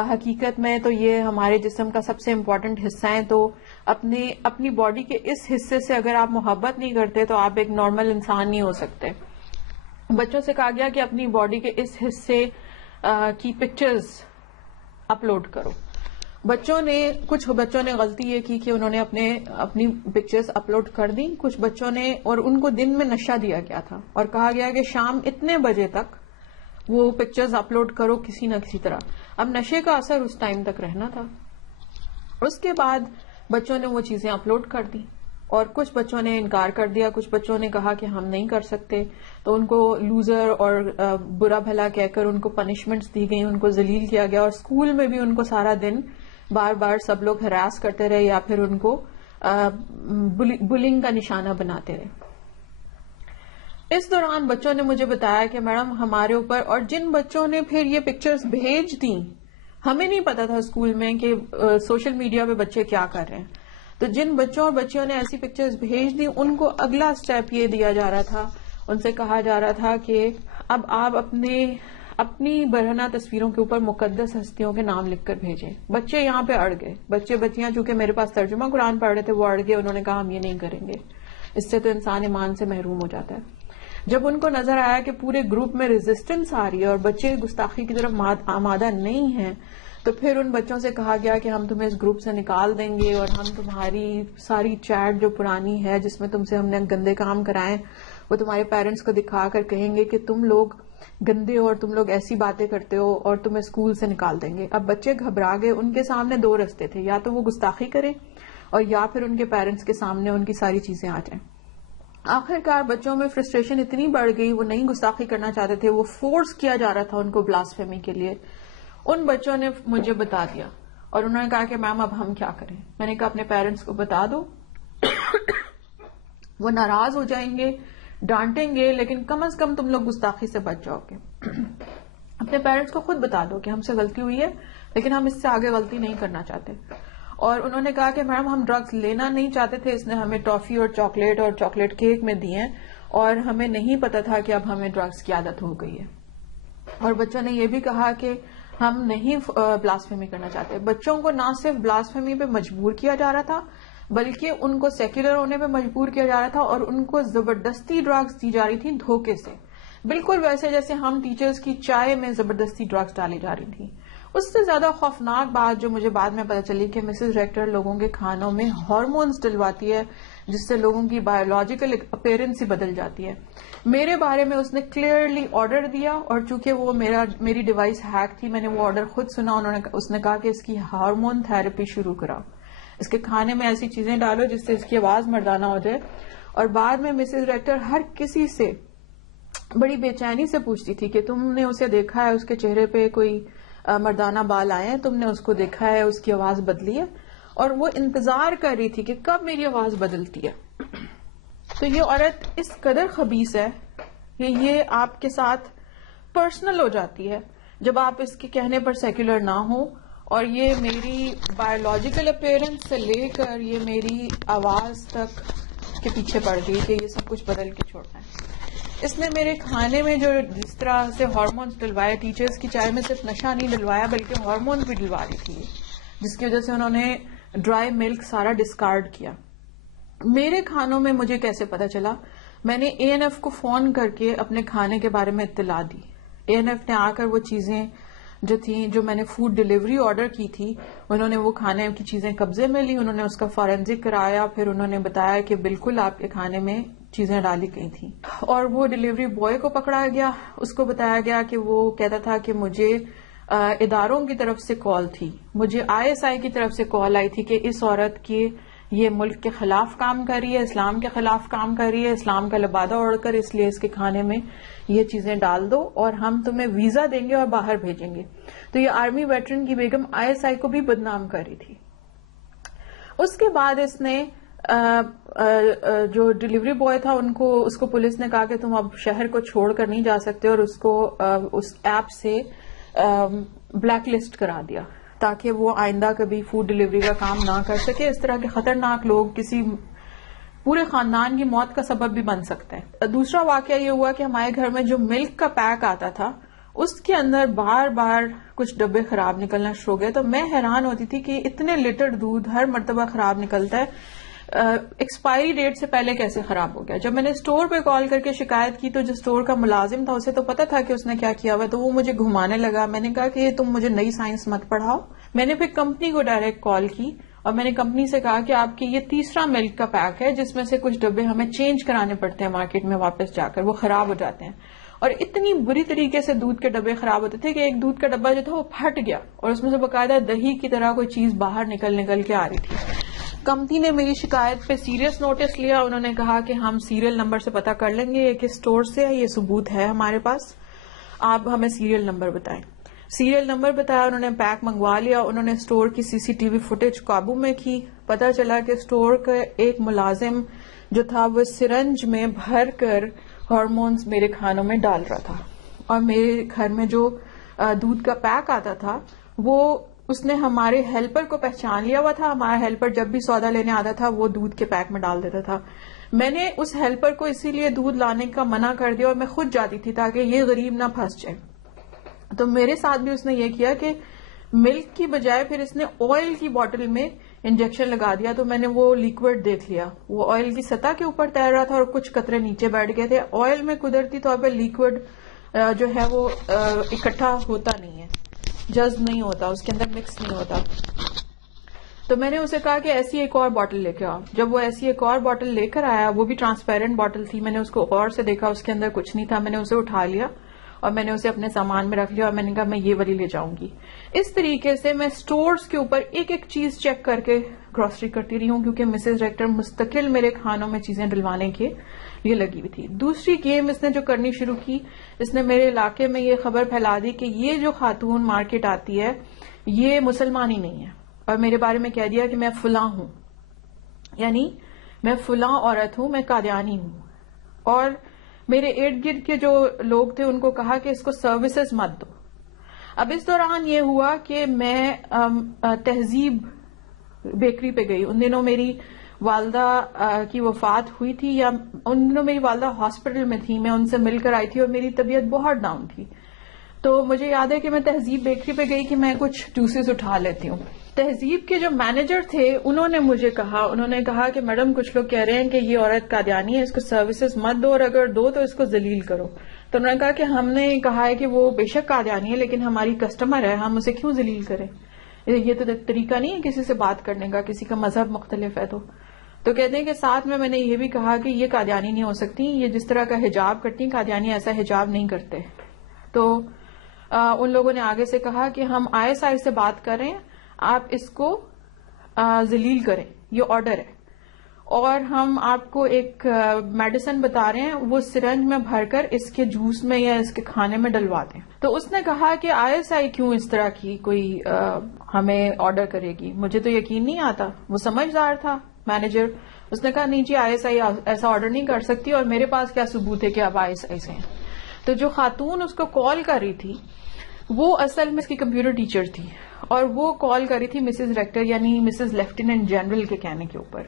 حقیقت میں تو یہ ہمارے جسم کا سب سے امپورٹنٹ حصہ ہیں, تو اپنی باڈی کے اس حصے سے اگر آپ محبت نہیں کرتے تو آپ ایک نارمل انسان نہیں ہو سکتے. بچوں سے کہا گیا کہ اپنی باڈی کے اس حصے کی پکچرز اپلوڈ کرو. کچھ بچوں نے غلطی یہ کی کہ انہوں نے اپنی پکچرز اپلوڈ کر دی. کچھ بچوں نے, اور ان کو دن میں نشہ دیا گیا تھا اور کہا گیا کہ شام اتنے بجے تک وہ پکچرز اپلوڈ کرو کسی نہ کسی طرح. اب نشے کا اثر اس ٹائم تک رہنا تھا. اس کے بعد بچوں نے وہ چیزیں اپلوڈ کر دی اور کچھ بچوں نے انکار کر دیا, کچھ بچوں نے کہا کہ ہم نہیں کر سکتے, تو ان کو لوزر اور برا بھلا کہہ کر ان کو پنشمنٹس دی گئی, ان کو ذلیل کیا گیا, اور اسکول میں بھی ان کو سارا دن بار بار سب لوگ ہراس کرتے رہے یا پھر ان کو بلنگ کا نشانہ بناتے رہے. اس دوران بچوں نے مجھے بتایا کہ میڈم ہمارے اوپر, اور جن بچوں نے پھر یہ پکچرز بھیج دیں, ہمیں نہیں پتا تھا اسکول میں کہ سوشل میڈیا پہ بچے کیا کر رہے ہیں, تو جن بچوں اور بچیوں نے ایسی پکچرز بھیج دی ان کو اگلا سٹیپ یہ دیا جا رہا تھا, ان سے کہا جا رہا تھا کہ اب آپ اپنی برہنہ تصویروں کے اوپر مقدس ہستیوں کے نام لکھ کر بھیجیں. بچے یہاں پہ اڑ گئے, بچے بچیاں چونکہ میرے پاس ترجمہ قرآن پڑھ رہے تھے وہ اڑ گئے, انہوں نے کہا ہم یہ نہیں کریں گے, اس سے تو انسان ایمان سے محروم ہو جاتا ہے. جب ان کو نظر آیا کہ پورے گروپ میں ریزسٹنس آ رہی ہے اور بچے گستاخی کی طرف آمادہ نہیں ہیں, تو پھر ان بچوں سے کہا گیا کہ ہم تمہیں اس گروپ سے نکال دیں گے اور ہم تمہاری ساری چیٹ جو پرانی ہے جس میں تم سے ہم نے گندے کام کرائے وہ تمہارے پیرنٹس کو دکھا کر کہیں گے کہ تم لوگ گندے ہو اور تم لوگ ایسی باتیں کرتے ہو اور تمہیں اسکول سے نکال دیں گے. اب بچے گھبرا گئے, ان کے سامنے دو رستے تھے, یا تو وہ گستاخی کریں اور یا پھر ان کے پیرنٹس کے سامنے ان کی ساری چیزیں آ جائیں. آخرکار بچوں میں فرسٹریشن اتنی بڑھ گئی, وہ نہیں گستاخی کرنا چاہتے تھے, وہ فورس کیا جا رہا تھا ان کو بلاسفیمی کے لیے. ان بچوں نے مجھے بتا دیا اور انہوں نے کہا کہ میم اب ہم کیا کریں. میں نے کہا اپنے پیرنٹس کو بتا دو, وہ ناراض ہو جائیں گے, ڈانٹیں گے, لیکن کم از کم تم لوگ گستاخی سے بچ جاؤ گے. اپنے پیرنٹس کو خود بتا دو کہ ہم سے غلطی ہوئی ہے لیکن ہم اس سے آگے غلطی نہیں کرنا چاہتے. اور انہوں نے کہا کہ میڈم ہم ڈرگز لینا نہیں چاہتے تھے, اس نے ہمیں ٹافی اور چاکلیٹ کیک میں دی ہیں اور ہمیں نہیں پتا تھا کہ اب ہمیں ڈرگز کی عادت ہو گئی ہے. اور بچوں نے یہ بھی کہا کہ ہم نہیں بلاسفیمی کرنا چاہتے. بچوں کو نہ صرف بلاسفیمی پہ مجبور کیا جا رہا تھا بلکہ ان کو سیکولر ہونے پہ مجبور کیا جا رہا تھا اور ان کو زبردستی ڈرگز دی جا رہی تھی دھوکے سے, بالکل ویسے جیسے ہم ٹیچرز کی چائے میں زبردستی ڈرگز ڈالی جا رہی تھی. اس سے زیادہ خوفناک بات جو مجھے بعد میں پتہ چلی کہ مسز ریکٹر لوگوں کے کھانوں میں ہارمونز ڈلواتی ہے جس سے لوگوں کی بایولوجیکل اپیرنس ہی بدل جاتی ہے. میرے بارے میں اس نے کلیئرلی آرڈر دیا اور چونکہ وہ میری ڈیوائس ہیک تھی, میں نے وہ آرڈر خود سنا. اس نے کہا کہ اس کی ہارمون تھراپی شروع کراؤ, اس کے کھانے میں ایسی چیزیں ڈالو جس سے اس کی آواز مردانہ ہو جائے. اور بعد میں مسز ریکٹر ہر کسی سے بڑی بے چینی سے پوچھتی تھی کہ تم نے اسے دیکھا ہے, اس کے چہرے پہ کوئی مردانہ بال آئے ہیں, تم نے اس کو دیکھا ہے, اس کی آواز بدلی ہے. اور وہ انتظار کر رہی تھی کہ کب میری آواز بدلتی ہے. تو یہ عورت اس قدر خبیث ہے کہ یہ آپ کے ساتھ پرسنل ہو جاتی ہے جب آپ اس کے کہنے پر سیکولر نہ ہو، اور یہ میری بایولوجیکل اپیرنس سے لے کر یہ میری آواز تک کے پیچھے پڑ گئی کہ یہ سب کچھ بدل کے چھوڑنا ہے. اس نے میرے کھانے میں جو جس طرح سے ہارمونز ڈلوائے، ٹیچرز کی چائے میں صرف نشہ نہیں ڈلوایا بلکہ ہارمونز بھی ڈلوا رہی تھی، جس کی وجہ سے انہوں نے ڈرائی ملک سارا ڈسکارڈ کیا. میرے کھانوں میں مجھے کیسے پتا چلا؟ میں نے ANF کو فون کر کے اپنے کھانے کے بارے میں اطلاع دی. ANF نے آ کر وہ چیزیں جو تھیں، جو میں نے فوڈ ڈیلیوری آرڈر کی تھی، انہوں نے وہ کھانے کی چیزیں قبضے میں لی. انہوں نے اس کا فورینزک کرایا، پھر انہوں نے بتایا کہ بالکل آپ کے کھانے میں چیزیں ڈالی گئی تھیں. اور وہ ڈیلیوری بوائے کو پکڑا گیا. اس کو بتایا گیا کہ وہ کہتا تھا کہ مجھے اداروں کی طرف سے کال تھی، مجھے ISI کی طرف سے کال آئی تھی کہ اس عورت کی یہ ملک کے خلاف کام کر رہی ہے، اسلام کے خلاف کام کر رہی ہے، اسلام کا لبادہ اوڑھ کر، اس لیے اس کے کھانے میں یہ چیزیں ڈال دو اور ہم تمہیں ویزا دیں گے اور باہر بھیجیں گے. تو یہ آرمی ویٹرن کی بیگم ISI کو بھی بدنام کر رہی تھی. اس کے بعد اس نے جو ڈیلیوری بوائے تھا اس کو پولیس نے کہا کہ تم اب شہر کو چھوڑ کر نہیں جا سکتے، اور اس کو اس ایپ سے بلیک لسٹ کرا دیا تاکہ وہ آئندہ کبھی فوڈ ڈیلیوری کا کام نہ کر سکے. اس طرح کے خطرناک لوگ کسی پورے خاندان کی موت کا سبب بھی بن سکتے ہیں. دوسرا واقعہ یہ ہوا کہ ہمارے گھر میں جو ملک کا پیک آتا تھا اس کے اندر بار بار کچھ ڈبے خراب نکلنا شروع ہو گئے. تو میں حیران ہوتی تھی کہ اتنے لیٹر دودھ ہر مرتبہ خراب نکلتا ہے، ایکسپائری ڈیٹ سے پہلے کیسے خراب ہو گیا. جب میں نے اسٹور پہ کال کر کے شکایت کی تو جو اسٹور کا ملازم تھا اسے تو پتا تھا کہ اس نے کیا کیا ہوا، تو وہ مجھے گھمانے لگا. میں نے کہا کہ یہ تم مجھے نئی سائنس مت پڑھاؤ. میں نے پھر کمپنی کو ڈائریکٹ کال کی اور میں نے کمپنی سے کہا کہ آپ کی یہ تیسرا ملک کا پیک ہے جس میں سے کچھ ڈبے ہمیں چینج کرانے پڑتے ہیں مارکیٹ میں واپس جا کر، وہ خراب ہو جاتے ہیں. اور اتنی بری طریقے سے دودھ کے ڈبے خراب ہوتے تھے کہ ایک دودھ کا ڈبہ جو تھا وہ پھٹ گیا اور اس میں سے باقاعدہ دہی کی طرح کوئی چیز باہر نکل کے آ رہی تھی. کمپنی نے میری شکایت پہ سیریس نوٹس لیا. انہوں نے کہا کہ ہم سیریل نمبر سے پتا کر لیں گے یہ کس اسٹور سے ہے، یہ ثبوت ہے ہمارے پاس، آپ ہمیں سیریل نمبر بتائیں. سیریل نمبر بتایا، انہوں نے پیک منگوا لیا. انہوں نے اسٹور کی CCTV فوٹیج قابو میں کی. پتا چلا کہ اسٹور کا ایک ملازم جو تھا وہ سرنج میں بھر کر ہارمونز میرے کھانوں میں ڈال رہا تھا. اور میرے گھر میں جو دودھ کا پیک آتا تھا وہ اس نے ہمارے ہیلپر کو پہچان لیا ہوا تھا. ہمارا ہیلپر جب بھی سودا لینے آتا تھا وہ دودھ کے پیک میں ڈال دیتا تھا. میں نے اس ہیلپر کو اسی لیے دودھ لانے کا منع کر دیا اور میں خود جاتی تھی تاکہ یہ غریب نہ پھنس جائے. تو میرے ساتھ بھی اس نے یہ کیا کہ ملک کی بجائے پھر اس نے آئل کی بوٹل میں انجیکشن لگا دیا. تو میں نے وہ لیکوڈ دیکھ لیا، وہ آئل کی سطح کے اوپر تیر رہا تھا اور کچھ قطرے نیچے بیٹھ گئے تھے. آئل میں قدرتی طور پہ لیکوڈ جو ہے وہ اکٹھا ہوتا نہیں ہے، جذب نہیں ہوتا، اس کے اندر مکس نہیں ہوتا. تو میں نے اسے کہا کہ ایسی ایک اور بوٹل لے کے آؤ. جب وہ ایسی ایک اور بوٹل لے کر آیا، وہ بھی ٹرانسپیرنٹ بوٹل تھی، میں نے اس کو غور سے دیکھا، اس کے اندر کچھ نہیں تھا. میں نے اسے اٹھا لیا اور میں نے اسے اپنے سامان میں رکھ لیا اور میں نے کہا میں یہ والی لے جاؤں گی. اس طریقے سے میں سٹورز کے اوپر ایک ایک چیز چیک کر کے گروسری کرتی رہی ہوں، کیونکہ مسز ریکٹر مستقل میرے کھانوں میں چیزیں ڈلوانے کے لیے لگی ہوئی تھی. دوسری گیم اس نے جو کرنی شروع کی، اس نے میرے علاقے میں یہ خبر پھیلا دی کہ یہ جو خاتون مارکیٹ آتی ہے یہ مسلمان ہی نہیں ہے، اور میرے بارے میں کہہ دیا کہ میں فلاں ہوں، یعنی میں فلاں عورت ہوں، میں قادیانی ہوں. اور میرے ارد گرد کے جو لوگ تھے ان کو کہا کہ اس کو سروسز مت دو. اب اس دوران یہ ہوا کہ میں تہذیب بیکری پہ گئی. ان دنوں میری والدہ کی وفات ہوئی تھی، یا ان دنوں میری والدہ ہاسپٹل میں تھی، میں ان سے مل کر آئی تھی اور میری طبیعت بہت ڈاؤن تھی. تو مجھے یاد ہے کہ میں تہذیب بیکری پہ گئی کہ میں کچھ جوسز اٹھا لیتی ہوں. تہذیب کے جو مینیجر تھے انہوں نے مجھے کہا کہ میڈم کچھ لوگ کہہ رہے ہیں کہ یہ عورت قادیانی ہے، اس کو سروسز مت دو، اور اگر دو تو اس کو ذلیل کرو. تو انہوں نے کہا کہ ہم نے کہا ہے کہ وہ بے شک قادیانی ہے لیکن ہماری کسٹمر ہے، ہم اسے کیوں ذلیل کریں؟ یہ تو طریقہ نہیں ہے کسی سے بات کرنے کا، کسی کا مذہب مختلف ہے. تو کہتے ہیں کہ ساتھ میں نے یہ بھی کہا کہ یہ قادیانی نہیں ہو سکتی، یہ جس طرح کا حجاب کرتی ہیں قادیانی ایسا حجاب نہیں کرتے. تو ان لوگوں نے آگے سے کہا کہ ہم ISI سے بات کر رہے ہیں، آپ اس کو ذلیل کریں، یہ آرڈر ہے، اور ہم آپ کو ایک میڈیسن بتا رہے ہیں، وہ سرنج میں بھر کر اس کے جوس میں یا اس کے کھانے میں ڈلوا دیں. تو اس نے کہا کہ ISI کیوں اس طرح کی کوئی ہمیں آرڈر کرے گی؟ مجھے تو یقین نہیں آتا. وہ سمجھدار تھا مینیجر، اس نے کہا نہیں جی ISI ایسا آرڈر نہیں کر سکتی، اور میرے پاس کیا ثبوت ہے کہ آپ ISI سے ہیں. تو جو خاتون اس کو کال کر رہی تھی وہ اصل میں اس کی کمپیوٹر ٹیچر تھی اور وہ کال کری تھی مسز ریکٹر یعنی مسز لیفٹیننٹ جنرل کے کہنے کے اوپر.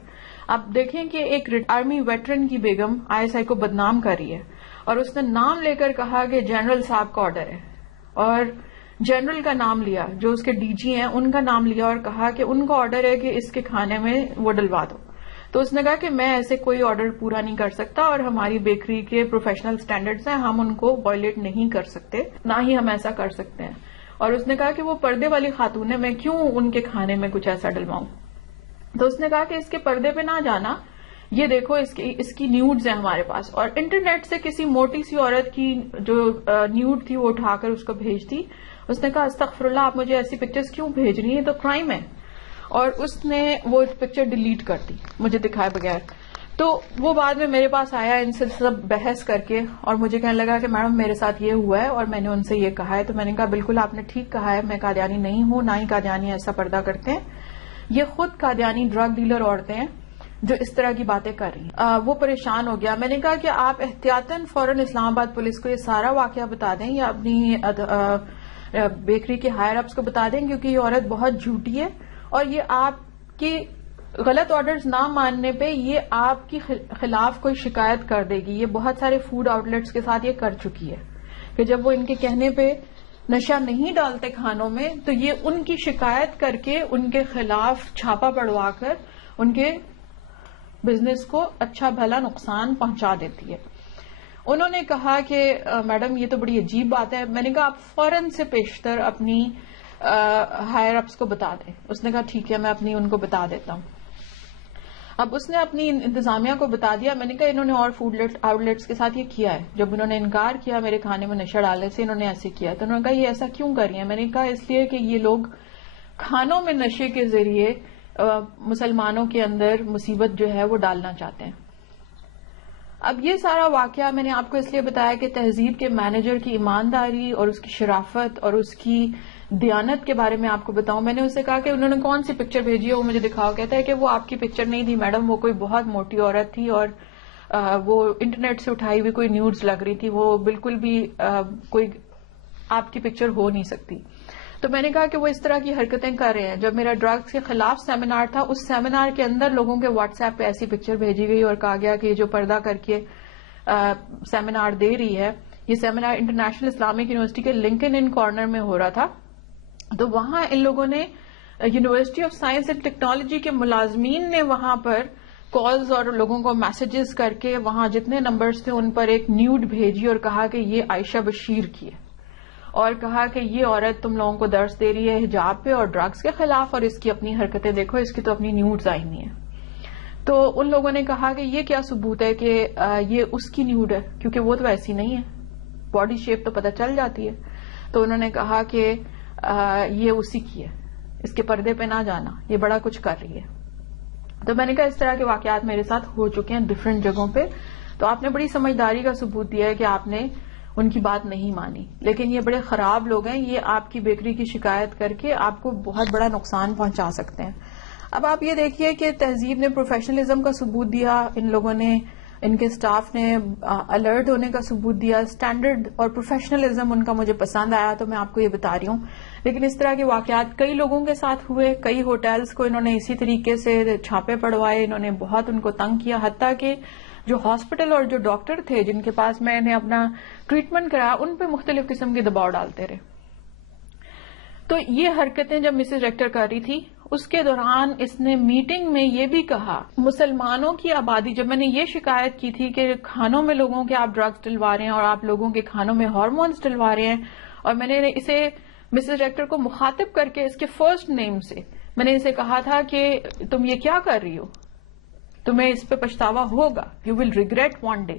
اب دیکھیں کہ ایک آرمی ویٹرن کی بیگم ISI کو بدنام کر رہی ہے اور اس نے نام لے کر کہا کہ جنرل صاحب کا آرڈر ہے, اور جنرل کا نام لیا, جو اس کے DG ہیں ان کا نام لیا اور کہا کہ ان کا آرڈر ہے کہ اس کے کھانے میں وہ ڈلوا دو. تو اس نے کہا کہ میں ایسے کوئی آرڈر پورا نہیں کر سکتا اور ہماری بیکری کے پروفیشنل سٹینڈرڈز ہیں, ہم ان کو وائلیٹ نہیں کر سکتے, نہ ہی ہم ایسا کر سکتے ہیں. اور اس نے کہا کہ وہ پردے والی خاتون ہے, میں کیوں ان کے کھانے میں کچھ ایسا ڈلواؤں. تو اس نے کہا کہ اس کے پردے پہ نہ جانا, یہ دیکھو اس کی نیوڈز ہیں ہمارے پاس. اور انٹرنیٹ سے کسی موٹی سی عورت کی جو نیوڈ تھی وہ اٹھا کر اس کو بھیج دی. اس نے کہا استغفر اللہ, آپ مجھے ایسی پکچرز کیوں بھیج رہی ہیں, تو کرائم ہے. اور اس نے وہ پکچر ڈیلیٹ کر دی مجھے دکھائے بغیر. تو وہ بعد میں میرے پاس آیا ان سے سب بحث کر کے اور مجھے کہنے لگا کہ میڈم میرے ساتھ یہ ہوا ہے اور میں نے ان سے یہ کہا ہے. تو میں نے کہا بالکل آپ نے ٹھیک کہا ہے, میں قادیانی نہیں ہوں, نہ ہی قادیانی ایسا پردہ کرتے ہیں. یہ خود قادیانی ڈرگ ڈیلر عورتیں ہیں جو اس طرح کی باتیں کر رہی ہیں. وہ پریشان ہو گیا. میں نے کہا کہ آپ احتیاطاً فوراً اسلام آباد پولیس کو یہ سارا واقعہ بتا دیں یا اپنی بیکری کے ہائر اپس کو بتا دیں, کیونکہ یہ عورت بہت جھوٹی ہے اور یہ آپ کی غلط آرڈرز نہ ماننے پہ یہ آپ کی خلاف کوئی شکایت کر دے گی. یہ بہت سارے فوڈ آؤٹ لیٹس کے ساتھ یہ کر چکی ہے کہ جب وہ ان کے کہنے پہ نشہ نہیں ڈالتے کھانوں میں تو یہ ان کی شکایت کر کے ان کے خلاف چھاپا پڑوا کر ان کے بزنس کو اچھا بھلا نقصان پہنچا دیتی ہے. انہوں نے کہا کہ میڈم یہ تو بڑی عجیب بات ہے. میں نے کہا آپ فوراً سے پیشتر اپنی ہائر اپس کو بتا دیں. اس نے کہا ٹھیک ہے میں اپنی ان کو بتا دیتا ہوں. اب اس نے اپنی انتظامیہ کو بتا دیا. میں نے کہا انہوں نے اور فوڈ آؤٹ لیٹس کے ساتھ یہ کیا ہے, جب انہوں نے انکار کیا میرے کھانے میں نشہ ڈالنے سے انہوں نے ایسے کیا. تو انہوں نے کہا یہ ایسا کیوں کر رہی ہیں. میں نے کہا اس لیے کہ یہ لوگ کھانوں میں نشے کے ذریعے مسلمانوں کے اندر مصیبت جو ہے وہ ڈالنا چاہتے ہیں. اب یہ سارا واقعہ میں نے آپ کو اس لیے بتایا کہ تہذیب کے مینیجر کی ایمانداری اور اس کی شرافت اور اس کی دیانت کے بارے میں آپ کو بتاؤں. میں نے اسے کہا کہ انہوں نے کون سی پکچر بھیجی ہے وہ مجھے دکھاؤ. کہتا ہے کہ وہ آپ کی پکچر نہیں تھی میڈم, وہ کوئی بہت موٹی عورت تھی اور وہ انٹرنیٹ سے اٹھائی ہوئی کوئی نیوز لگ رہی تھی, وہ بالکل بھی کوئی آپ کی پکچر ہو نہیں سکتی. تو میں نے کہا کہ وہ اس طرح کی حرکتیں کر رہے ہیں. جب میرا ڈرگس کے خلاف سیمینار تھا اس سیمینار کے اندر لوگوں کے واٹس ایپ پہ ایسی پکچر بھیجی گئی اور کہا گیا کہ یہ جو پردہ کر کے سیمینار دے رہی ہے, یہ سیمینار انٹرنیشنل اسلامک یونیورسٹی کے لنکن ان کارنر میں ہو رہا تھا. تو وہاں ان لوگوں نے university of science and technology کے ملازمین نے وہاں پر کالز اور لوگوں کو میسجز کر کے وہاں جتنے نمبرز تھے ان پر ایک نیوڈ بھیجی اور کہا کہ یہ عائشہ بشیر کی ہے, اور کہا کہ یہ عورت تم لوگوں کو درس دے رہی ہے حجاب پہ اور ڈرگس کے خلاف, اور اس کی اپنی حرکتیں دیکھو, اس کی تو اپنی نیوڈز آئی نہیں ہیں. تو ان لوگوں نے کہا کہ یہ کیا ثبوت ہے کہ یہ اس کی نیوڈ ہے, کیونکہ وہ تو ایسی نہیں ہے, باڈی شیپ تو پتہ چل جاتی ہے. تو انہوں نے کہا کہ یہ اسی کی ہے, اس کے پردے پہ نہ جانا, یہ بڑا کچھ کر رہی ہے. تو میں نے کہا اس طرح کے واقعات میرے ساتھ ہو چکے ہیں ڈفرینٹ جگہوں پہ. تو آپ نے بڑی سمجھداری کا ثبوت دیا ہے کہ آپ نے ان کی بات نہیں مانی, لیکن یہ بڑے خراب لوگ ہیں, یہ آپ کی بیکری کی شکایت کر کے آپ کو بہت بڑا نقصان پہنچا سکتے ہیں. اب آپ یہ دیکھیے کہ تہذیب نے پروفیشنلزم کا ثبوت دیا, ان لوگوں نے, ان کے سٹاف نے الرٹ ہونے کا ثبوت دیا, اسٹینڈرڈ اور پروفیشنلزم ان کا مجھے پسند آیا, تو میں آپ کو یہ بتا رہی ہوں. لیکن اس طرح کے واقعات کئی لوگوں کے ساتھ ہوئے, کئی ہوٹلز کو انہوں نے اسی طریقے سے چھاپے پڑوائے, انہوں نے بہت ان کو تنگ کیا, حتیٰ کہ جو ہاسپٹل اور جو ڈاکٹر تھے جن کے پاس میں نے اپنا ٹریٹمنٹ کرایا ان پہ مختلف قسم کے دباؤ ڈالتے رہے. تو یہ حرکتیں جب مسز ریکٹر کر رہی تھی اس کے دوران اس نے میٹنگ میں یہ بھی کہا مسلمانوں کی آبادی, جب میں نے یہ شکایت کی تھی کہ کھانوں میں لوگوں کے آپ ڈرگز ڈلوا رہے ہیں اور آپ لوگوں کے کھانوں میں ہارمونز ڈلوا رہے ہیں, اور میں نے اسے مسز ریکٹر کو مخاطب کر کے اس کے فرسٹ نیم سے میں نے اسے کہا تھا کہ تم یہ کیا کر رہی ہو, تمہیں اس پہ پچھتاوا ہوگا, you will regret one day.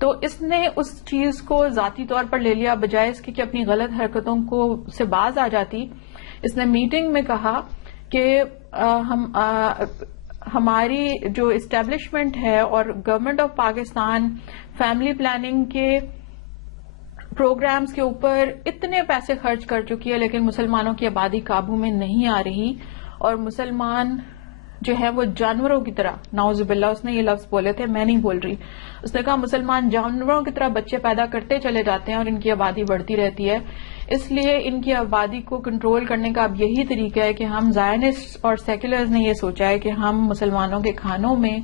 تو اس نے اس چیز کو ذاتی طور پر لے لیا, بجائے اس کے کہ اپنی غلط حرکتوں کو سے باز آ جاتی. اس نے میٹنگ میں کہا کہ ہماری جو اسٹیبلشمنٹ ہے اور government of Pakistan family planning کے پروگرامز کے اوپر اتنے پیسے خرچ کر چکی ہے, لیکن مسلمانوں کی آبادی قابو میں نہیں آ رہی, اور مسلمان جو ہے وہ جانوروں کی طرح، نعوذ باللہ اس نے یہ لفظ بولے تھے، میں نہیں بول رہی، اس نے کہا مسلمان جانوروں کی طرح بچے پیدا کرتے چلے جاتے ہیں اور ان کی آبادی بڑھتی رہتی ہے، اس لیے ان کی آبادی کو کنٹرول کرنے کا اب یہی طریقہ ہے کہ ہم زائنسٹ اور سیکولرز نے یہ سوچا ہے کہ ہم مسلمانوں کے کھانوں میں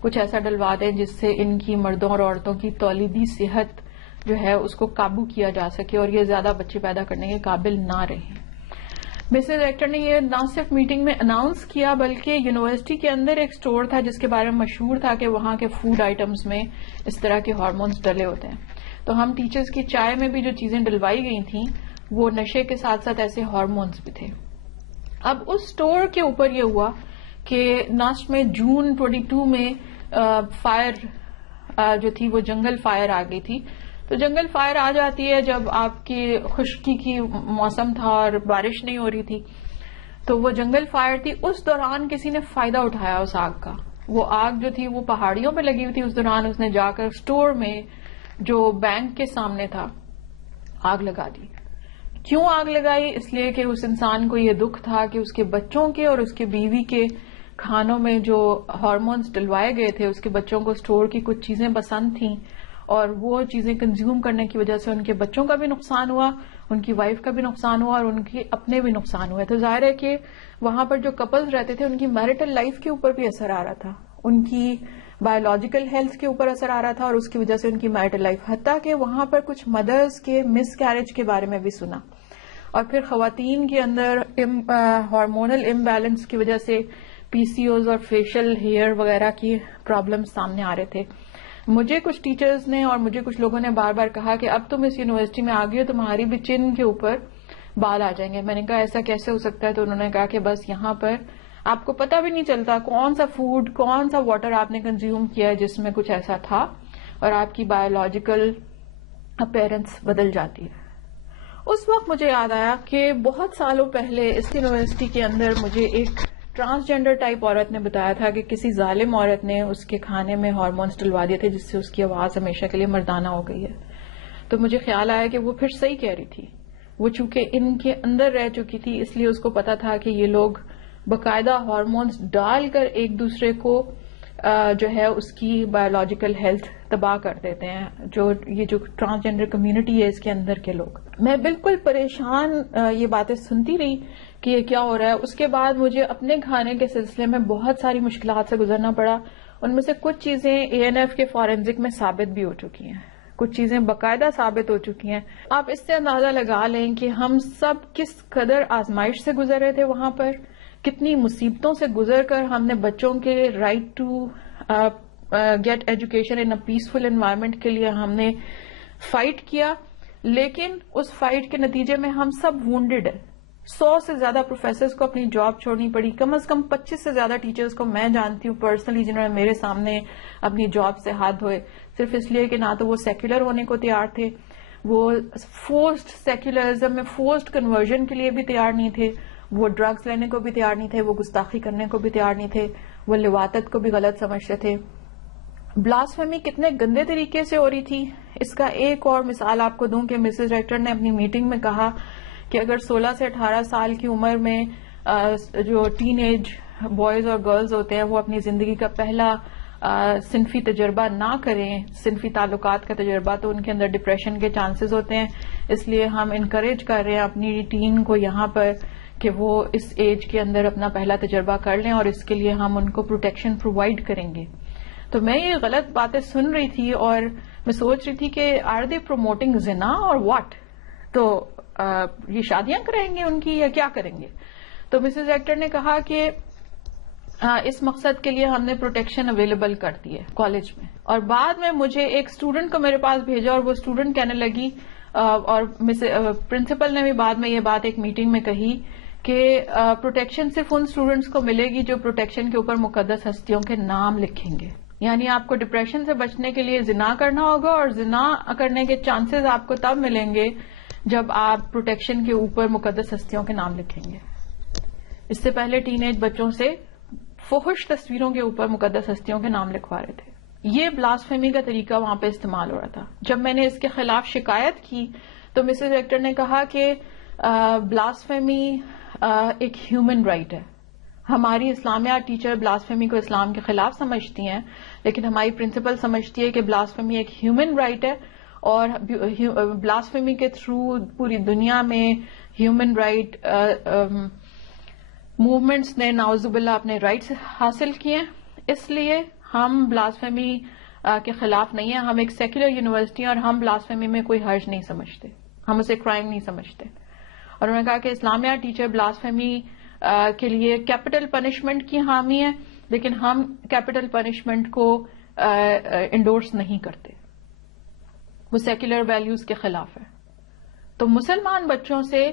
کچھ ایسا ڈلوا دیں جس سے ان کی مردوں اور عورتوں کی تولیدی صحت جو ہے اس کو قابو کیا جا سکے اور یہ زیادہ بچے پیدا کرنے کے قابل نہ رہیں۔ مسز ایکٹر نے یہ نہ صرف میٹنگ میں اناؤنس کیا بلکہ یونیورسٹی کے اندر ایک سٹور تھا جس کے بارے میں مشہور تھا کہ وہاں کے فوڈ آئٹمز میں اس طرح کے ہارمونز ڈلے ہوتے ہیں، تو ہم ٹیچرز کی چائے میں بھی جو چیزیں ڈلوائی گئی تھیں وہ نشے کے ساتھ ساتھ ایسے ہارمونز بھی تھے۔ اب اس سٹور کے اوپر یہ ہوا کہ ناسٹ میں جون 22 میں فائر جو تھی وہ جنگل فائر آ گئی تھی، تو جنگل فائر آ جاتی ہے جب آپ کی خشکی کی موسم تھا اور بارش نہیں ہو رہی تھی، تو وہ جنگل فائر تھی، اس دوران کسی نے فائدہ اٹھایا اس آگ کا، وہ آگ جو تھی وہ پہاڑیوں پہ لگی ہوئی تھی، اس دوران اس نے جا کر سٹور میں جو بینک کے سامنے تھا آگ لگا دی۔ کیوں آگ لگائی؟ اس لیے کہ اس انسان کو یہ دکھ تھا کہ اس کے بچوں کے اور اس کے بیوی کے کھانوں میں جو ہارمونز ڈلوائے گئے تھے، اس کے بچوں کو سٹور کی کچھ چیزیں پسند تھیں اور وہ چیزیں کنزیوم کرنے کی وجہ سے ان کے بچوں کا بھی نقصان ہوا، ان کی وائف کا بھی نقصان ہوا اور ان کے اپنے بھی نقصان ہوئے۔ تو ظاہر ہے کہ وہاں پر جو کپلز رہتے تھے ان کی میرٹل لائف کے اوپر بھی اثر آ رہا تھا، ان کی بایولوجیکل ہیلتھ کے اوپر اثر آ رہا تھا اور اس کی وجہ سے ان کی میرٹل لائف، حتیٰ کہ وہاں پر کچھ مدرز کے مس کیریج کے بارے میں بھی سنا، اور پھر خواتین کے اندر ہارمونل امبیلنس کی وجہ سے پی سی اوز اور فیشل ہیئر وغیرہ کی پرابلم سامنے آ رہے تھے۔ مجھے کچھ ٹیچرز نے اور مجھے کچھ لوگوں نے بار بار کہا کہ اب تم اس یونیورسٹی میں آ گئی ہو، تمہاری بھی چن کے اوپر بال آ جائیں گے۔ میں نے کہا ایسا کیسے ہو سکتا ہے؟ تو انہوں نے کہا کہ بس یہاں پر آپ کو پتہ بھی نہیں چلتا کون سا فوڈ کون سا واٹر آپ نے کنزیوم کیا ہے جس میں کچھ ایسا تھا، اور آپ کی بایولوجیکل اپیرنس بدل جاتی ہے۔ اس وقت مجھے یاد آیا کہ بہت سالوں پہلے اس یونیورسٹی کے اندر مجھے ایک ٹرانسجینڈر ٹائپ عورت نے بتایا تھا کہ کسی ظالم عورت نے اس کے کھانے میں ہارمونز ڈلوا دیے تھے جس سے اس کی آواز ہمیشہ کے لیے مردانہ ہو گئی ہے۔ تو مجھے خیال آیا کہ وہ پھر صحیح کہہ رہی تھی، وہ چونکہ ان کے اندر رہ چکی تھی اس لیے اس کو پتا تھا کہ یہ لوگ باقاعدہ ہارمونز ڈال کر ایک دوسرے کو جو ہے اس کی بایولوجیکل ہیلتھ تباہ کر دیتے ہیں، یہ جو ٹرانسجینڈر کمیونٹی ہے اس کے اندر کے لوگ۔ میں بالکل پریشان یہ باتیں سنتی رہی کہ یہ کیا ہو رہا ہے۔ اس کے بعد مجھے اپنے کھانے کے سلسلے میں بہت ساری مشکلات سے گزرنا پڑا، ان میں سے کچھ چیزیں اے این ایف کے فورینزک میں ثابت بھی ہو چکی ہیں، کچھ چیزیں باقاعدہ ثابت ہو چکی ہیں۔ آپ اس سے اندازہ لگا لیں کہ ہم سب کس قدر آزمائش سے گزر رہے تھے وہاں پر، کتنی مصیبتوں سے گزر کر ہم نے بچوں کے right to get education in a peaceful environment کے لیے ہم نے فائٹ کیا، لیکن اس فائٹ کے نتیجے میں ہم سب وونڈڈ ہیں۔ 100 سے زیادہ پروفیسرز کو اپنی جاب چھوڑنی پڑی، کم از کم 25 سے زیادہ ٹیچرز کو میں جانتی ہوں پرسنلی جنہوں نے میرے سامنے اپنی جاب سے ہاتھ دھوئے، صرف اس لیے کہ نہ تو وہ سیکولر ہونے کو تیار تھے، وہ فورسڈ سیکولرزم میں فورسڈ کنورژن کے لیے بھی تیار نہیں تھے، وہ ڈرگز لینے کو بھی تیار نہیں تھے، وہ گستاخی کرنے کو بھی تیار نہیں تھے، وہ لواطت کو بھی غلط سمجھتے تھے۔ بلاسفیمی کتنے گندے طریقے سے ہو رہی تھی، اس کا ایک اور مثال آپ کو دوں کہ مسز ریکٹر نے اپنی میٹنگ میں کہا کہ اگر 16 سے 18 سال کی عمر میں جو ٹین ایج بوائز اور گرلز ہوتے ہیں وہ اپنی زندگی کا پہلا صنفی تجربہ نہ کریں، صنفی تعلقات کا تجربہ، تو ان کے اندر ڈپریشن کے چانسز ہوتے ہیں۔ اس لیے ہم انکریج کر رہے ہیں اپنی ٹین کو یہاں پر کہ وہ اس ایج کے اندر اپنا پہلا تجربہ کر لیں، اور اس کے لیے ہم ان کو پروٹیکشن پرووائڈ کریں گے۔ تو میں یہ غلط باتیں سن رہی تھی اور میں سوچ رہی تھی کہ آر دے پروموٹنگ زنا اور واٹ، تو یہ شادیاں کریں گے ان کی یا کیا کریں گے؟ تو مسز ایکٹر نے کہا کہ اس مقصد کے لیے ہم نے پروٹیکشن اویلیبل کر دی ہے کالج میں، اور بعد میں مجھے ایک اسٹوڈنٹ کو میرے پاس بھیجا اور وہ اسٹوڈنٹ کہنے لگی، اور پرنسپل نے بھی بعد میں یہ بات ایک میٹنگ میں کہی کہ پروٹیکشن صرف ان اسٹوڈنٹس کو ملے گی جو پروٹیکشن کے اوپر مقدس ہستیوں کے نام لکھیں گے، یعنی آپ کو ڈپریشن سے بچنے کے لیے زنا کرنا ہوگا، اور زنا کرنے کے چانسز آپ کو تب ملیں گے جب آپ پروٹیکشن کے اوپر مقدس ہستیوں کے نام لکھیں گے۔ اس سے پہلے ٹین ایج بچوں سے فحش تصویروں کے اوپر مقدس ہستیوں کے نام لکھوا رہے تھے۔ یہ بلاسفیمی کا طریقہ وہاں پہ استعمال ہو رہا تھا۔ جب میں نے اس کے خلاف شکایت کی تو مسز ایکٹر نے کہا کہ بلاسفیمی ایک ہیومن رائٹ ہے، ہماری اسلامیات ٹیچر بلاسفیمی کو اسلام کے خلاف سمجھتی ہیں، لیکن ہماری پرنسپل سمجھتی ہے کہ بلاسفیمی ایک ہیومن رائٹ ہے، اور بلاسفیمی کے تھرو پوری دنیا میں ہیومن رائٹ موومنٹس نے نعوذ باللہ اپنے رائٹس حاصل کیے ہیں. اس لیے ہم بلاسفیمی کے خلاف نہیں ہیں. ہم ایک سیکولر یونیورسٹی ہیں اور ہم بلاسفیمی میں کوئی حرج نہیں سمجھتے، ہم اسے کرائم نہیں سمجھتے. اور انہوں نے کہا کہ اسلامیہ ٹیچر بلاسفیمی کے لیے کیپٹل پنشمنٹ کی حامی ہے، لیکن ہم کیپٹل پنشمنٹ کو انڈورس نہیں کرتے، وہ سیکولر ویلیوز کے خلاف ہے. تو مسلمان بچوں سے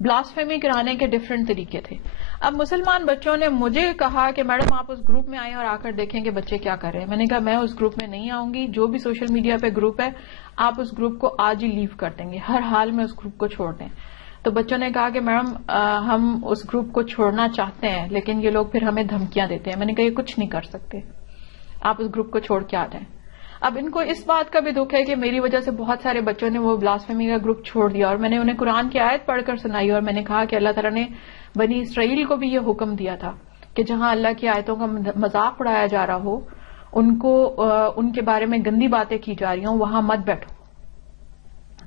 بلاسفیمی کرانے کے ڈفرینٹ طریقے تھے. اب مسلمان بچوں نے مجھے کہا کہ میڈم آپ اس گروپ میں آئیں اور آ کر دیکھیں کہ بچے کیا کر رہے ہیں. میں نے کہا میں اس گروپ میں نہیں آؤں گی، جو بھی سوشل میڈیا پہ گروپ ہے آپ اس گروپ کو آج ہی لیو کر دیں گے، ہر حال میں اس گروپ کو چھوڑ دیں. تو بچوں نے کہا کہ میڈم ہم اس گروپ کو چھوڑنا چاہتے ہیں لیکن یہ لوگ پھر ہمیں دھمکیاں دیتے ہیں. میں نے کہا یہ کچھ نہیں کر سکتے، آپ اس گروپ کو چھوڑ کے آ جائیں. اب ان کو اس بات کا بھی دکھ ہے کہ میری وجہ سے بہت سارے بچوں نے وہ بلاسفیمی کا گروپ چھوڑ دیا، اور میں نے انہیں قرآن کی آیت پڑھ کر سنائی اور میں نے کہا کہ اللہ تعالیٰ نے بنی اسرائیل کو بھی یہ حکم دیا تھا کہ جہاں اللہ کی آیتوں کا مذاق اڑایا جا رہا ہو، ان کے بارے میں گندی باتیں کی جا رہی ہوں، وہاں مت بیٹھو.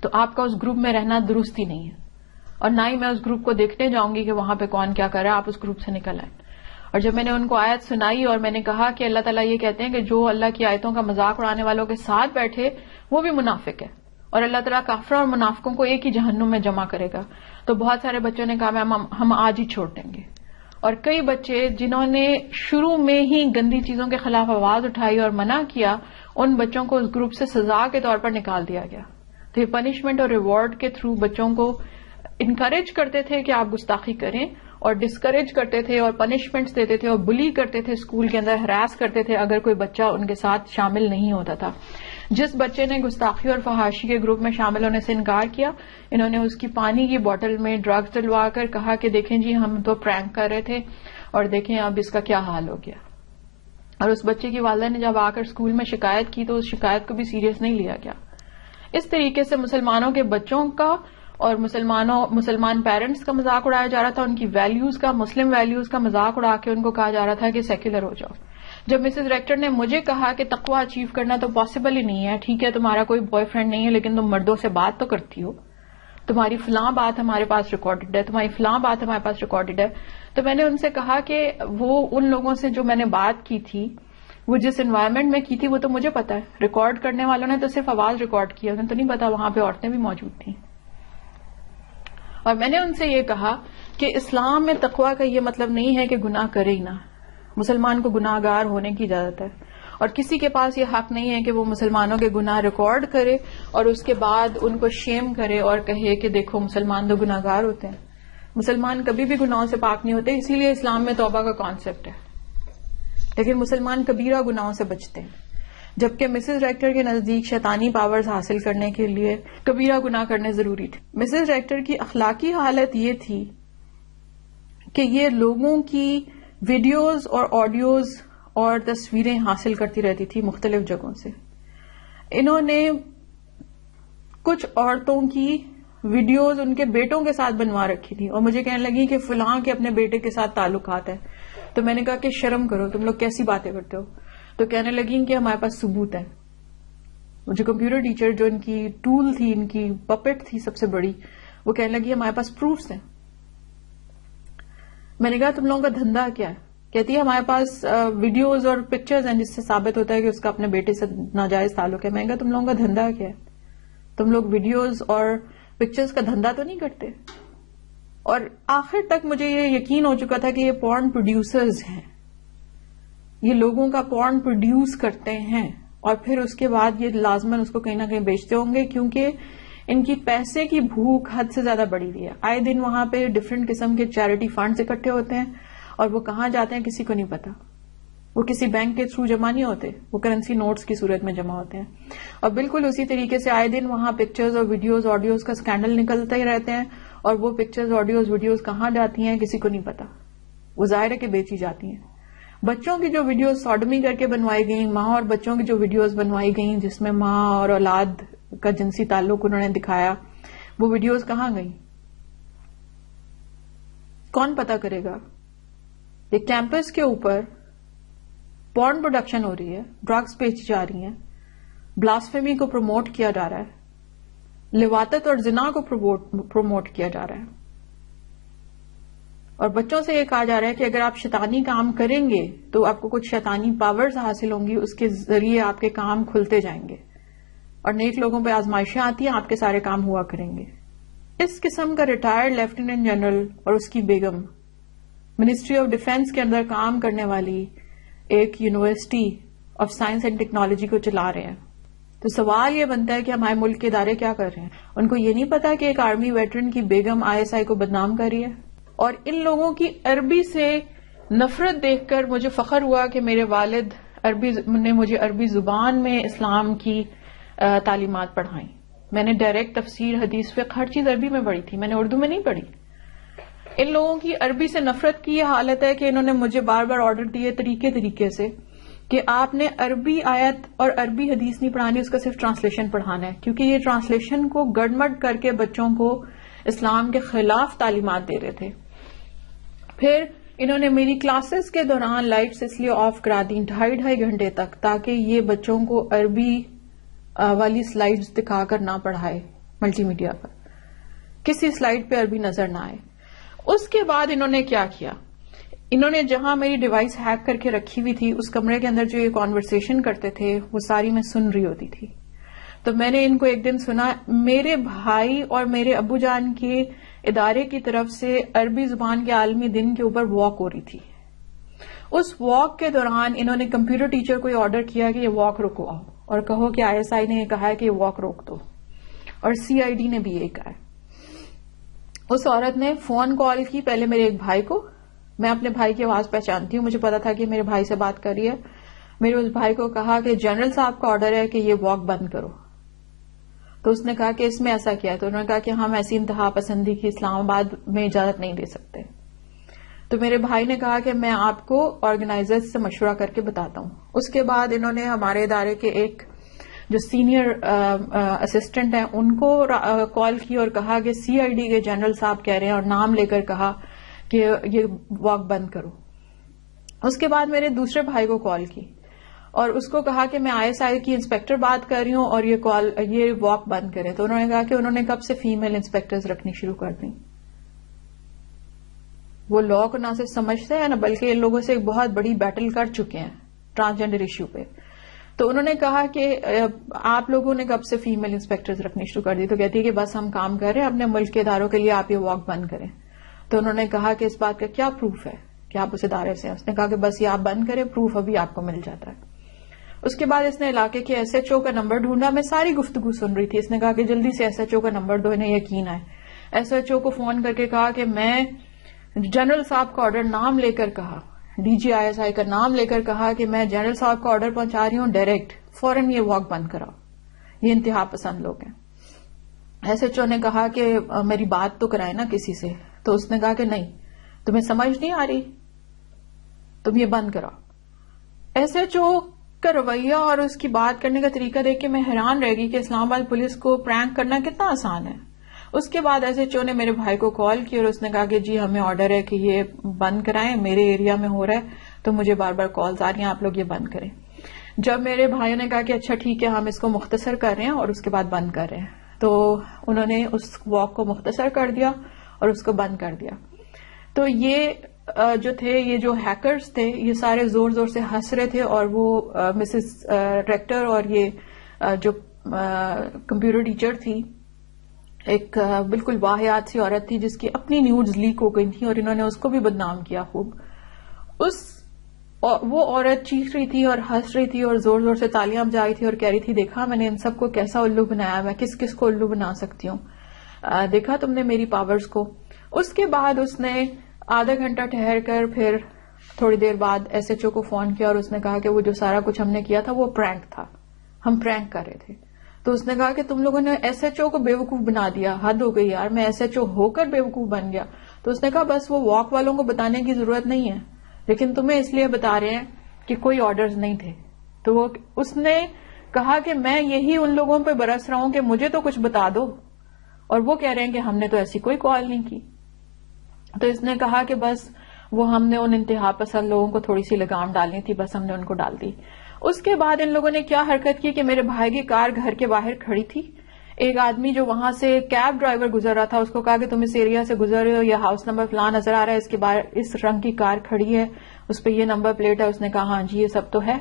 تو آپ کا اس گروپ میں رہنا درست ہی نہیں ہے، اور نہ ہی میں اس گروپ کو دیکھنے جاؤں گی کہ وہاں پہ کون کیا کر رہا ہے، آپ اس گروپ سے نکل آئیں. اور جب میں نے ان کو آیت سنائی اور میں نے کہا کہ اللہ تعالیٰ یہ کہتے ہیں کہ جو اللہ کی آیتوں کا مذاق اڑانے والوں کے ساتھ بیٹھے وہ بھی منافق ہے، اور اللہ تعالیٰ کافروں اور منافقوں کو ایک ہی جہنم میں جمع کرے گا. تو بہت سارے بچوں نے کہا میم ہم آج ہی چھوڑ دیں گے. اور کئی بچے جنہوں نے شروع میں ہی گندی چیزوں کے خلاف آواز اٹھائی اور منع کیا، ان بچوں کو اس گروپ سے سزا کے طور پر نکال دیا گیا. تو یہ پنشمنٹ اور ریوارڈ کے تھرو بچوں کو انکریج کرتے تھے کہ آپ گستاخی کریں، اور ڈسکریج کرتے تھے اور پنشمنٹس دیتے تھے اور بلی کرتے تھے، اسکول کے اندر ہراس کرتے تھے اگر کوئی بچہ ان کے ساتھ شامل نہیں ہوتا تھا. جس بچے نے گستاخی اور فحاشی کے گروپ میں شامل ہونے سے انکار کیا، انہوں نے اس کی پانی کی بوٹل میں ڈرگز ڈلوا کر کہا کہ دیکھیں جی ہم تو پرینک کر رہے تھے اور دیکھیں اب اس کا کیا حال ہو گیا. اور اس بچے کی والدہ نے جب آ کر اسکول میں شکایت کی تو اس شکایت کو بھی سیریس نہیں لیا گیا. اس طریقے سے مسلمانوں کے بچوں کا اور مسلمان پیرنٹس کا مذاق اڑایا جا رہا تھا، ان کی ویلیوز کا، مسلم ویلیوز کا مذاق اڑا کے ان کو کہا جا رہا تھا کہ سیکولر ہو جاؤ. جب مسز ریکٹر نے مجھے کہا کہ تقویٰ اچیو کرنا تو پاسبل ہی نہیں ہے، ٹھیک ہے تمہارا کوئی بوائے فرینڈ نہیں ہے لیکن تم مردوں سے بات تو کرتی ہو، تمہاری فلاں بات ہمارے پاس ریکارڈڈ ہے، تمہاری فلاں بات ہمارے پاس ریکارڈڈ ہے. تو میں نے ان سے کہا کہ وہ ان لوگوں سے جو میں نے بات کی تھی، وہ جس انوائرمنٹ میں کی تھی وہ تو مجھے پتا ہے، ریکارڈ کرنے والوں نے تو صرف آواز ریکارڈ کی ہے، انہیں تو نہیں پتا وہاں پہ عورتیں بھی موجود تھیں. اور میں نے ان سے یہ کہا کہ اسلام میں تقویٰ کا یہ مطلب نہیں ہے کہ گناہ کرے ہی نہ، مسلمان کو گناہ گار ہونے کی اجازت ہے، اور کسی کے پاس یہ حق نہیں ہے کہ وہ مسلمانوں کے گناہ ریکارڈ کرے اور اس کے بعد ان کو شیم کرے اور کہے کہ دیکھو مسلمان تو گناہ گار ہوتے ہیں. مسلمان کبھی بھی گناہوں سے پاک نہیں ہوتے، اسی لیے اسلام میں توبہ کا کانسیپٹ ہے، لیکن مسلمان کبیرہ گناہوں سے بچتے ہیں. جبکہ مسز ریکٹر کے نزدیک شیطانی پاورز حاصل کرنے کے لیے کبیرہ گناہ کرنے ضروری تھے. مسز ریکٹر کی اخلاقی حالت یہ تھی کہ یہ لوگوں کی ویڈیوز اور آڈیوز اور تصویریں حاصل کرتی رہتی تھی مختلف جگہوں سے. انہوں نے کچھ عورتوں کی ویڈیوز ان کے بیٹوں کے ساتھ بنوا رکھی تھی اور مجھے کہنے لگی کہ فلاں کے اپنے بیٹے کے ساتھ تعلقات ہیں. تو میں نے کہا کہ شرم کرو، تم لوگ کیسی باتیں کرتے ہو؟ تو کہنے لگی کہ ہمارے پاس ثبوت ہے. مجھے کمپیوٹر ٹیچر جو ان کی ٹول تھی، ان کی پپٹ تھی سب سے بڑی، وہ کہنے لگی ہمارے پاس پروفس ہیں. میں نے کہا تم لوگوں کا دھندا کیا ہے؟ کہتی ہے ہمارے پاس ویڈیوز اور پکچرز ہیں جس سے ثابت ہوتا ہے کہ اس کا اپنے بیٹے سے ناجائز تعلق ہے. میں نے کہا تم لوگوں کا دھندا کیا ہے؟ تم لوگ ویڈیوز اور پکچرز کا دھندا تو نہیں کرتے؟ اور آخر تک مجھے یہ یقین ہو چکا تھا کہ یہ پورن پروڈیوسرز ہیں، یہ لوگوں کا پورن پروڈیوس کرتے ہیں اور پھر اس کے بعد یہ لازماً اس کو کہیں نہ کہیں بیچتے ہوں گے، کیونکہ ان کی پیسے کی بھوک حد سے زیادہ بڑی ہوئی ہے. آئے دن وہاں پہ ڈفرینٹ قسم کے چیریٹی فنڈز اکٹھے ہوتے ہیں اور وہ کہاں جاتے ہیں کسی کو نہیں پتا. وہ کسی بینک کے تھرو جمع نہیں ہوتے، وہ کرنسی نوٹس کی صورت میں جمع ہوتے ہیں. اور بالکل اسی طریقے سے آئے دن وہاں پکچرز اور ویڈیوز آڈیوز کا اسکینڈل نکلتے ہی رہتے ہیں، اور وہ پکچرز آڈیوز ویڈیوز کہاں جاتی ہیں کسی کو نہیں پتا. وہ ظاہر ہے کہ بیچی جاتی ہیں. بچوں کی جو ویڈیوز سوڈمی کر کے بنوائی گئیں، ماں اور بچوں کی جو ویڈیوز بنوائی گئیں جس میں ماں اور اولاد کا جنسی تعلق انہوں نے دکھایا، وہ ویڈیوز کہاں گئیں؟ کون پتا کرے گا؟ یہ کیمپس کے اوپر پورن پروڈکشن ہو رہی ہے، ڈرگس بیچی جا رہی ہیں، بلاسفیمی کو پروموٹ کیا جا رہا ہے، لواطت اور زنا کو پروموٹ کیا جا رہا ہے، اور بچوں سے یہ کہا جا رہا ہے کہ اگر آپ شیطانی کام کریں گے تو آپ کو کچھ شیطانی پاورز حاصل ہوں گی، اس کے ذریعے آپ کے کام کھلتے جائیں گے اور نیک لوگوں پہ آزمائشیں آتی ہیں، آپ کے سارے کام ہوا کریں گے. اس قسم کا ریٹائرڈ لیفٹیننٹ جنرل اور اس کی بیگم منسٹری آف ڈیفینس کے اندر کام کرنے والی ایک university of science and technology کو چلا رہے ہیں. تو سوال یہ بنتا ہے کہ ہمارے ملک کے ادارے کیا کر رہے ہیں؟ ان کو یہ نہیں پتا کہ ایک آرمی ویٹرن کی بیگم ISI کو بدنام کر رہی ہے. اور ان لوگوں کی عربی سے نفرت دیکھ کر مجھے فخر ہوا کہ میرے والد نے مجھے عربی زبان میں اسلام کی تعلیمات پڑھائیں. میں نے ڈائریکٹ تفسیر، حدیث، فقہ، ہر چیز عربی میں پڑھی تھی، میں نے اردو میں نہیں پڑھی. ان لوگوں کی عربی سے نفرت کی یہ حالت ہے کہ انہوں نے مجھے بار بار آرڈر دیے طریقے سے کہ آپ نے عربی آیت اور عربی حدیث نہیں پڑھانی، اس کا صرف ٹرانسلیشن پڑھانا ہے، کیونکہ یہ ٹرانسلیشن کو گڑمڑ کر کے بچوں کو اسلام کے خلاف تعلیمات دے رہے تھے. پھر انہوں نے میری کلاسز کے دوران لائٹس اس لیے آف کرا دی 2.5 گھنٹے تک تاکہ یہ بچوں کو عربی والی سلائیڈز دکھا کر نہ پڑھائے ملٹی میڈیا پر، کسی سلائیڈ پہ عربی نظر نہ آئے. اس کے بعد انہوں نے کیا کیا، انہوں نے جہاں میری ڈیوائس ہیک کر کے رکھی ہوئی تھی اس کمرے کے اندر جو یہ کانورسیشن کرتے تھے وہ ساری میں سن رہی ہوتی تھی. تو میں نے ان کو ایک دن سنا، میرے بھائی اور میرے ابو جان کے ادارے کی طرف سے عربی زبان کے عالمی دن کے اوپر واک ہو رہی تھی. اس واک کے دوران انہوں نے کمپیوٹر ٹیچر کو یہ آرڈر کیا کہ یہ واک رکواؤ اور کہو کہ ISI نے یہ کہا ہے کہ یہ واک روک دو، اور CID نے بھی یہ کہا ہے. اس عورت نے فون کال کی پہلے میرے ایک بھائی کو، میں اپنے بھائی کی آواز پہچانتی ہوں، مجھے پتا تھا کہ میرے بھائی سے بات کر رہی ہے. میرے اس بھائی کو کہا کہ جنرل صاحب کا آرڈر ہے کہ یہ واک بند کرو. تو اس نے کہا کہ اس میں ایسا کیا ہے؟ تو انہوں نے کہا کہ ہم ایسی انتہا پسندی کی اسلام آباد میں اجازت نہیں دے سکتے. تو میرے بھائی نے کہا کہ میں آپ کو آرگنائزر سے مشورہ کر کے بتاتا ہوں. اس کے بعد انہوں نے ہمارے ادارے کے ایک جو سینئر اسسٹنٹ ہیں ان کو کال کی اور کہا کہ CID کے جنرل صاحب کہہ رہے ہیں، اور نام لے کر کہا کہ یہ واک بند کرو. اس کے بعد میرے دوسرے بھائی کو کال کی اور اس کو کہا کہ میں ISI کی انسپیکٹر بات کر رہی ہوں اور یہ واک بند کریں. تو انہوں نے کہا کہ انہوں نے کب سے فیمیل انسپیکٹرز رکھنی شروع کر دیں. وہ لا کو نہ صرف سمجھتے ہیں نا بلکہ ان لوگوں سے ایک بہت بڑی بیٹل کر چکے ہیں ٹرانسجینڈر ایشو پہ. تو انہوں نے کہا کہ آپ لوگوں نے کب سے فیمیل انسپیکٹرز رکھنی شروع کر دی؟ تو کہتی ہے کہ بس ہم کام کر رہے ہیں اپنے ملک کے اداروں کے لیے، آپ یہ واک بند کریں. تو انہوں نے کہا کہ اس بات کا کیا پروف ہے کہ آپ اس ادارے سے ہیں؟ اس نے کہا کہ بس یہ آپ بند کریں، پروف ابھی آپ کو مل جاتا ہے. اس کے بعد اس نے علاقے کے SHO کا نمبر ڈھونڈا. میں ساری گفتگو سن رہی تھی. اس نے کہا کہ جلدی سے SHO کا نمبر دو، انہیں یقین آئے. SHO کو فون کر کے کہا کہ میں جنرل صاحب کا آرڈر نام لے کر کہا، DG ISI کا نام لے کر کہا کہ میں جنرل صاحب کا آرڈر پہنچا رہی ہوں ڈائریکٹ، فوراً یہ واک بند کراؤ، یہ انتہا پسند لوگ ہیں. SHO نے کہا کہ میری بات تو کرائے نا کسی سے. تو اس نے کہا کہ نہیں، تمہیں سمجھ نہیں آ رہی، تم یہ بند کراؤ. SHO کا رویہ اور اس کی بات کرنے کا طریقہ دیکھ کے میں حیران رہ گئی کہ اسلام آباد پولیس کو پرینک کرنا کتنا آسان ہے. اس کے بعد SHO نے میرے بھائی کو کال کی اور اس نے کہا کہ جی ہمیں آرڈر ہے کہ یہ بند کرائیں، میرے ایریا میں ہو رہا ہے تو مجھے بار بار کالز آ رہی ہیں، آپ لوگ یہ بند کریں. جب میرے بھائیوں نے کہا کہ اچھا ٹھیک ہے ہم اس کو مختصر کر رہے ہیں اور اس کے بعد بند کر رہے ہیں، تو انہوں نے اس واک کو مختصر کر دیا اور اس کو بند کر دیا. تو یہ جو تھے، یہ جو ہیکرز تھے، یہ سارے زور زور سے ہنس رہے تھے اور وہ مسز ریکٹر اور یہ جو کمپیوٹر ٹیچر تھی، ایک بالکل واحد سی عورت تھی جس کی اپنی نیوڈز لیک ہو گئی تھی اور انہوں نے اس کو بھی بدنام کیا خوب. وہ عورت چیخ رہی تھی اور ہنس رہی تھی اور زور زور سے تالیاں بجا رہی تھی اور کہہ رہی تھی دیکھا میں نے ان سب کو کیسا الو بنایا، میں کس کس کو الو بنا سکتی ہوں، دیکھا تم نے میری پاورز کو. اس کے بعد اس نے آدھا گھنٹہ ٹھہر کر پھر تھوڑی دیر بعد SHO کو فون کیا اور اس نے کہا کہ وہ جو سارا کچھ ہم نے کیا تھا وہ پرینک تھا، ہم پرینک کر رہے تھے. تو اس نے کہا کہ تم لوگوں نے SHO کو بیوقوف بنا دیا، حد ہو گئی یار، میں SHO ہو کر بیوقوف بن گیا. تو اس نے کہا بس وہ واک والوں کو بتانے کی ضرورت نہیں ہے، لیکن تمہیں اس لیے بتا رہے ہیں کہ کوئی آرڈرز نہیں تھے. تو اس نے کہا کہ میں یہی ان لوگوں پہ برس رہا ہوں کہ مجھے تو کچھ بتا دو، اور وہ کہہ رہے ہیں کہ ہم نے تو ایسی کوئی کال نہیں کی. تو اس نے کہا کہ بس وہ ہم نے ان انتہا پسند لوگوں کو تھوڑی سی لگام ڈالنی تھی، بس ہم نے ان کو ڈال دی. اس کے بعد ان لوگوں نے کیا حرکت کی کہ میرے بھائی کی کار گھر کے باہر کھڑی تھی. ایک آدمی جو وہاں سے کیب ڈرائیور گزر رہا تھا، اس کو کہا کہ تم اس ایریا سے گزر رہے ہو، یہ ہاؤس نمبر فلاں نظر آ رہا ہے، اس کے باہر اس رنگ کی کار کھڑی ہے، اس پہ یہ نمبر پلیٹ ہے. اس نے کہا ہاں جی یہ سب تو ہے.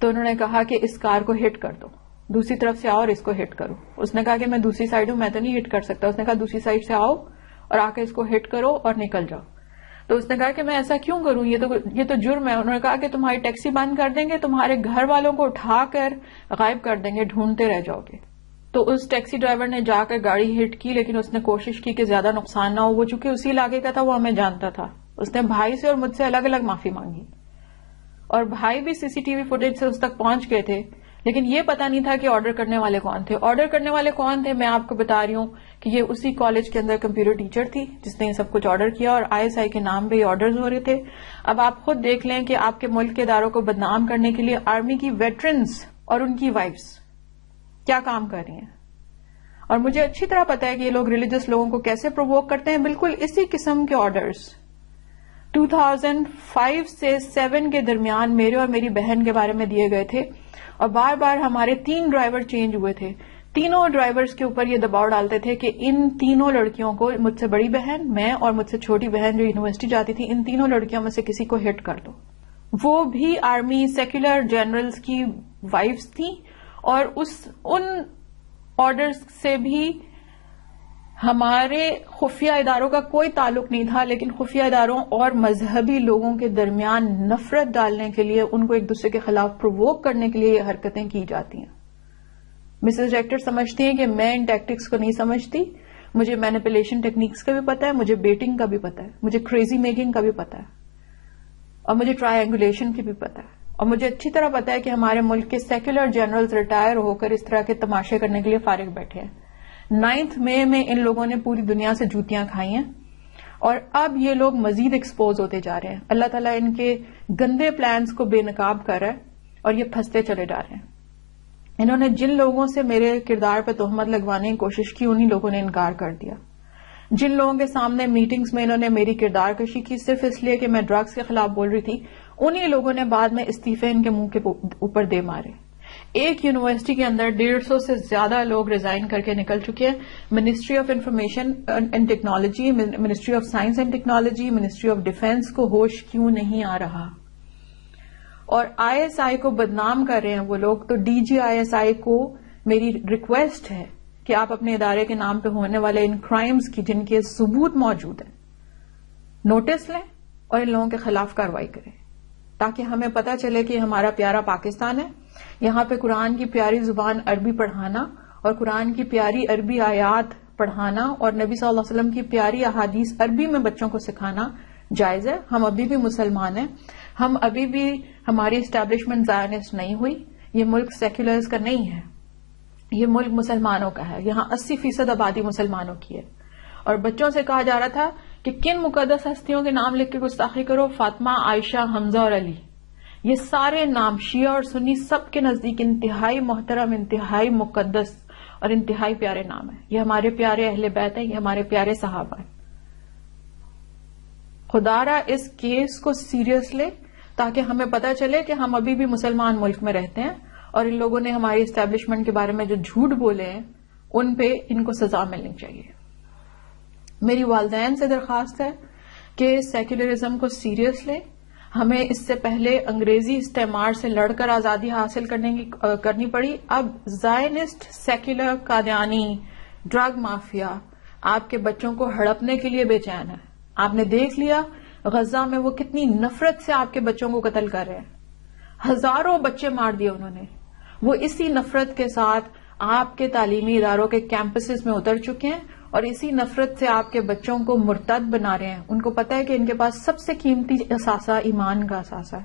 تو انہوں نے کہا کہ اس کار کو ہٹ کر دو، دوسری طرف سے آؤ اور اس کو ہٹ کرو. اس نے کہا کہ میں دوسری سائڈ ہوں، میں تو نہیں ہٹ کر سکتا. اس نے کہا دوسری سائڈ سے آؤ اور آ کے اس کو ہٹ کرو اور نکل جاؤ. تو اس نے کہا کہ میں ایسا کیوں کروں، یہ تو جرم ہے. انہوں نے کہا کہ تمہاری ٹیکسی بند کر دیں گے، تمہارے گھر والوں کو اٹھا کر غائب کر دیں گے، ڈھونڈتے رہ جاؤ گے. تو اس ٹیکسی ڈرائیور نے جا کر گاڑی ہٹ کی، لیکن اس نے کوشش کی کہ زیادہ نقصان نہ ہو. وہ چونکہ اسی علاقے کا تھا، وہ ہمیں جانتا تھا. اس نے بھائی سے اور مجھ سے الگ الگ معافی مانگی، اور بھائی بھی سی سی ٹی وی فوٹیج سے اس تک پہنچ گئے تھے، لیکن یہ پتا نہیں تھا کہ آرڈر کرنے والے کون تھے. آرڈر کرنے والے کون تھے میں آپ کو بتا رہی ہوں کہ یہ اسی کالج کے اندر کمپیوٹر ٹیچر تھی جس نے یہ سب کچھ آرڈر کیا، اور آئی ایس آئی کے نام پہ یہ آرڈرز ہو رہے تھے. اب آپ خود دیکھ لیں کہ آپ کے ملک کے اداروں کو بدنام کرنے کے لیے آرمی کی ویٹرنز اور ان کی وائفز کیا کام کر رہی ہیں. اور مجھے اچھی طرح پتا ہے کہ یہ لوگ ریلیجس لوگوں کو کیسے پرووک کرتے ہیں. بالکل اسی قسم کے آرڈرز 2005 سے 7 کے درمیان میرے اور میری بہن کے بارے میں دیے گئے تھے، اور بار بار ہمارے 3 ڈرائیور چینج ہوئے تھے. تینوں ڈرائیورز کے اوپر یہ دباؤ ڈالتے تھے کہ ان تینوں لڑکیوں کو، مجھ سے بڑی بہن، میں اور مجھ سے چھوٹی بہن جو یونیورسٹی جاتی تھی، ان تینوں لڑکیوں میں سے کسی کو ہٹ کر دو. وہ بھی آرمی سیکولر جنرلز کی وائفز تھیں، اور ان آرڈرز سے بھی ہمارے خفیہ اداروں کا کوئی تعلق نہیں تھا، لیکن خفیہ اداروں اور مذہبی لوگوں کے درمیان نفرت ڈالنے کے لیے، ان کو ایک دوسرے کے خلاف پرووک کرنے کے لیے یہ حرکتیں کی جاتی ہیں. مسز ریکٹر سمجھتی ہیں کہ میں ان ٹیکٹکس کو نہیں سمجھتی. مجھے مینیپولیشن ٹیکنیکس کا بھی پتا ہے، مجھے بیٹنگ کا بھی پتا ہے، مجھے کریزی میکنگ کا بھی پتا ہے، اور مجھے ٹرائنگولیشن کی بھی پتا ہے. اور مجھے اچھی طرح پتا ہے کہ ہمارے ملک کے سیکولر جنرلز ریٹائر ہو کر اس طرح کے تماشے کرنے کے لیے فارغ بیٹھے ہیں. 9 مئی میں ان لوگوں نے پوری دنیا سے جوتیاں کھائی ہیں، اور اب یہ لوگ مزید ایکسپوز ہوتے جا رہے ہیں. اللہ تعالیٰ ان کے گندے پلانز کو بے نقاب کر رہا ہے اور یہ پھنستے چلے جا رہے ہیں. انہوں نے جن لوگوں سے میرے کردار پہ تہمت لگوانے کی کوشش کی، انہی لوگوں نے انکار کر دیا. جن لوگوں کے سامنے میٹنگز میں انہوں نے میری کردار کشی کی صرف اس لیے کہ میں ڈرگز کے خلاف بول رہی تھی، انہی لوگوں نے بعد میں استعفے ان کے منہ کے اوپر دے مارے. ایک یونیورسٹی کے اندر 150 سے زیادہ لوگ ریزائن کر کے نکل چکے ہیں. Ministry of information and technology, ministry of science and technology, ministry of defence کو ہوش کیوں نہیں آ رہا؟ اور آئی ایس آئی کو بدنام کر رہے ہیں وہ لوگ. تو D G I S I کو میری ریکویسٹ ہے کہ آپ اپنے ادارے کے نام پہ ہونے والے ان کرائمز کی جن کے ثبوت موجود ہیں نوٹس لیں اور ان لوگوں کے خلاف کارروائی کریں، تاکہ ہمیں پتہ چلے کہ ہمارا پیارا پاکستان ہے. یہاں پہ قرآن کی پیاری زبان عربی پڑھانا اور قرآن کی پیاری عربی آیات پڑھانا اور نبی صلی اللہ علیہ وسلم کی پیاری احادیث عربی میں بچوں کو سکھانا جائز ہے. ہم ابھی بھی مسلمان ہیں، ہم ابھی بھی، ہماری اسٹیبلشمنٹ زائنسٹ نہیں ہوئی. یہ ملک سیکولرز کا نہیں ہے، یہ ملک مسلمانوں کا ہے. یہاں 80% آبادی مسلمانوں کی ہے. اور بچوں سے کہا جا رہا تھا کہ کن مقدس ہستیوں کے نام لکھ کے گستاخی کرو؟ فاطمہ، عائشہ، حمزہ اور علی. یہ سارے نام شیعہ اور سنی سب کے نزدیک انتہائی محترم، انتہائی مقدس اور انتہائی پیارے نام ہیں. یہ ہمارے پیارے اہل بیت ہیں، یہ ہمارے پیارے صحابہ ہیں. خدا را اس کیس کو سیریس لے تاکہ ہمیں پتہ چلے کہ ہم ابھی بھی مسلمان ملک میں رہتے ہیں، اور ان لوگوں نے ہماری اسٹیبلشمنٹ کے بارے میں جو جھوٹ بولے ہیں ان پہ ان کو سزا ملنی چاہیے. میری والدین سے درخواست ہے کہ سیکولرزم کو سیریس لے. ہمیں اس سے پہلے انگریزی استعمار سے لڑ کر آزادی حاصل کرنی پڑی. اب زائنسٹ، سیکولر، قادیانی، ڈرگ مافیا آپ کے بچوں کو ہڑپنے کے لیے بے چین ہے. آپ نے دیکھ لیا غزہ میں وہ کتنی نفرت سے آپ کے بچوں کو قتل کر رہے ہیں. ہزاروں بچے مار دیے انہوں نے. وہ اسی نفرت کے ساتھ آپ کے تعلیمی اداروں کے کیمپسز میں اتر چکے ہیں، اور اسی نفرت سے آپ کے بچوں کو مرتد بنا رہے ہیں. ان کو پتا ہے کہ ان کے پاس سب سے قیمتی اثاثہ ایمان کا اثاثہ ہے.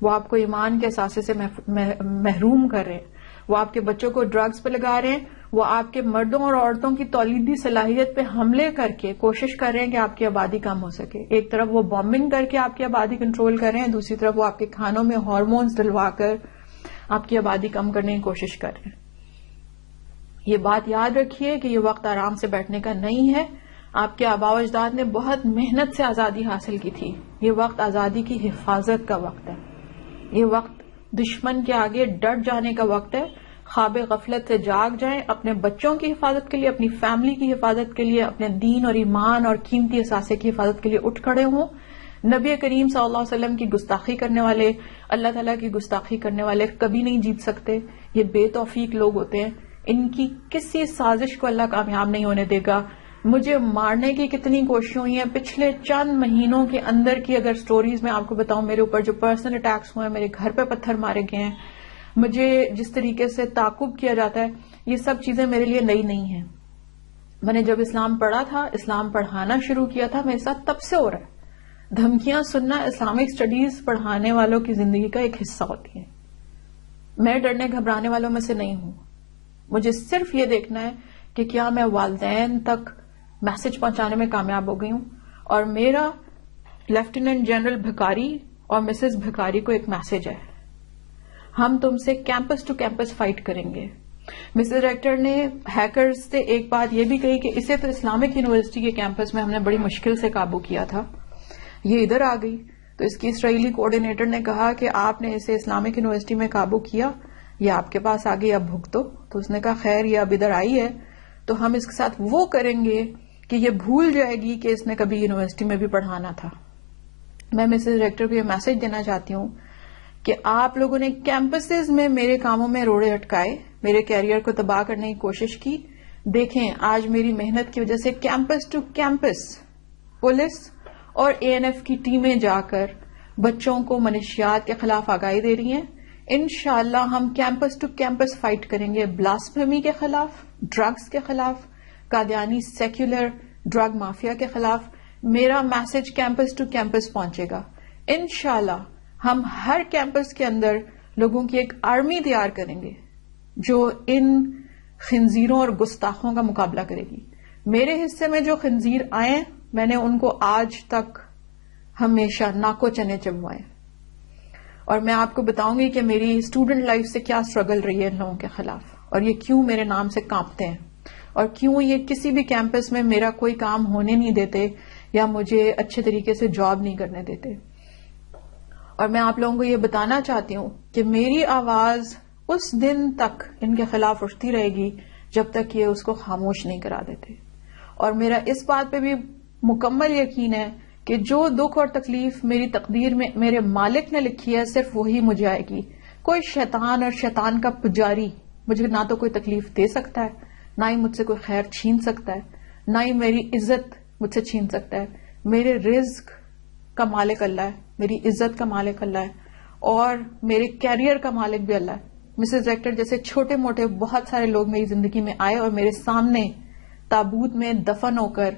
وہ آپ کو ایمان کے اثاثے سے محروم کر رہے ہیں. وہ آپ کے بچوں کو ڈرگز پہ لگا رہے ہیں. وہ آپ کے مردوں اور عورتوں کی تولیدی صلاحیت پہ حملے کر کے کوشش کر رہے ہیں کہ آپ کی آبادی کم ہو سکے. ایک طرف وہ بامبنگ کر کے آپ کی آبادی کنٹرول کر رہے ہیں، دوسری طرف وہ آپ کے کھانوں میں ہارمونز ڈلوا کر آپ کی آبادی کم کرنے کی کوشش کر رہے ہیں. یہ بات یاد رکھیے کہ یہ وقت آرام سے بیٹھنے کا نہیں ہے. آپ کے آباء و اجداد نے بہت محنت سے آزادی حاصل کی تھی. یہ وقت آزادی کی حفاظت کا وقت ہے. یہ وقت دشمن کے آگے ڈٹ جانے کا وقت ہے. خواب غفلت سے جاگ جائیں, اپنے بچوں کی حفاظت کے لیے, اپنی فیملی کی حفاظت کے لیے, اپنے دین اور ایمان اور قیمتی اثاثے کی حفاظت کے لیے اٹھ کھڑے ہوں. نبی کریم صلی اللہ علیہ وسلم کی گستاخی کرنے والے, اللہ تعالیٰ کی گستاخی کرنے والے کبھی نہیں جیت سکتے. یہ بے توفیق لوگ ہوتے ہیں, ان کی کسی سازش کو اللہ کامیاب نہیں ہونے دے گا. مجھے مارنے کی کتنی کوششیں ہوئی ہیں پچھلے چند مہینوں کے اندر کی اگر سٹوریز میں آپ کو بتاؤں, میرے اوپر جو پرسنل اٹیکس ہوئے ہیں, میرے گھر پہ پتھر مارے گئے ہیں, مجھے جس طریقے سے تعاقب کیا جاتا ہے, یہ سب چیزیں میرے لیے نئی نہیں ہیں. میں نے جب اسلام پڑھا تھا, اسلام پڑھانا شروع کیا تھا, میرے ساتھ تب سے ہو رہا ہے. دھمکیاں سننا اسلامک سٹڈیز پڑھانے والوں کی زندگی کا ایک حصہ ہوتی ہے. میں ڈرنے گھبرانے والوں میں سے نہیں ہوں. مجھے صرف یہ دیکھنا ہے کہ کیا میں والدین تک میسج پہنچانے میں کامیاب ہو گئی ہوں. اور میرا لیفٹیننٹ جنرل بھکاری اور مسز بھکاری کو ایک میسج ہے, ہم تم سے کیمپس ٹو کیمپس فائٹ کریں گے. مسز ڈائریکٹر نے ہیکرز سے ایک بات یہ بھی کہی کہ اسے تو اسلامک یونیورسٹی کے کیمپس میں ہم نے بڑی مشکل سے قابو کیا تھا, یہ ادھر آ گئی. تو اس کی اسرائیلی کوآرڈینیٹر نے کہا کہ آپ نے اسے اسلامک یونیورسٹی میں قابو کیا, یہ آپ کے پاس آ گئی, اب بھگتو. تو اس نے کہا خیر یہ اب ادھر آئی ہے تو ہم اس کے ساتھ وہ کریں گے کہ یہ بھول جائے گی کہ اس نے کبھی یونیورسٹی میں بھی پڑھانا تھا. میں مسز ڈائریکٹر کو یہ میسج دینا چاہتی ہوں کہ آپ لوگوں نے کیمپسز میں میرے کاموں میں روڑے اٹکائے, میرے کیریئر کو تباہ کرنے کی کوشش کی. دیکھیں آج میری محنت کی وجہ سے کیمپس ٹو کیمپس پولیس اور اے این ایف کی ٹیمیں جا کر بچوں کو منشیات کے خلاف آگاہی دے رہی ہیں. انشاءاللہ ہم کیمپس ٹو کیمپس فائٹ کریں گے, بلاسفیمی کے خلاف, ڈرگز کے خلاف, قادیانی سیکولر ڈرگ مافیا کے خلاف. میرا میسج کیمپس ٹو کیمپس پہنچے گا. انشاءاللہ ہم ہر کیمپس کے اندر لوگوں کی ایک آرمی تیار کریں گے جو ان خنزیروں اور گستاخوں کا مقابلہ کرے گی. میرے حصے میں جو خنزیر آئے میں نے ان کو آج تک ہمیشہ ناکو چنے چبوائے. اور میں آپ کو بتاؤں گی کہ میری اسٹوڈنٹ لائف سے کیا اسٹرگل رہی ہے ان لوگوں کے خلاف, اور یہ کیوں میرے نام سے کانپتے ہیں, اور کیوں یہ کسی بھی کیمپس میں میرا کوئی کام ہونے نہیں دیتے یا مجھے اچھے طریقے سے جاب نہیں کرنے دیتے. اور میں آپ لوگوں کو یہ بتانا چاہتی ہوں کہ میری آواز اس دن تک ان کے خلاف اٹھتی رہے گی جب تک یہ اس کو خاموش نہیں کرا دیتے. اور میرا اس بات پہ بھی مکمل یقین ہے کہ جو دکھ اور تکلیف میری تقدیر میں میرے مالک نے لکھی ہے صرف وہی مجھے آئے گی. کوئی شیطان اور شیطان کا پجاری مجھے نہ تو کوئی تکلیف دے سکتا ہے, نہ ہی مجھ سے کوئی خیر چھین سکتا ہے, نہ ہی میری عزت مجھ سے چھین سکتا ہے. میرے رزق کا مالک اللہ ہے, میری عزت کا مالک اللہ ہے, اور میرے کیریئر کا مالک بھی اللہ ہے. مسز ڈائریکٹر جیسے چھوٹے موٹے بہت سارے لوگ میری زندگی میں آئے اور میرے سامنے تابوت میں دفن ہو کر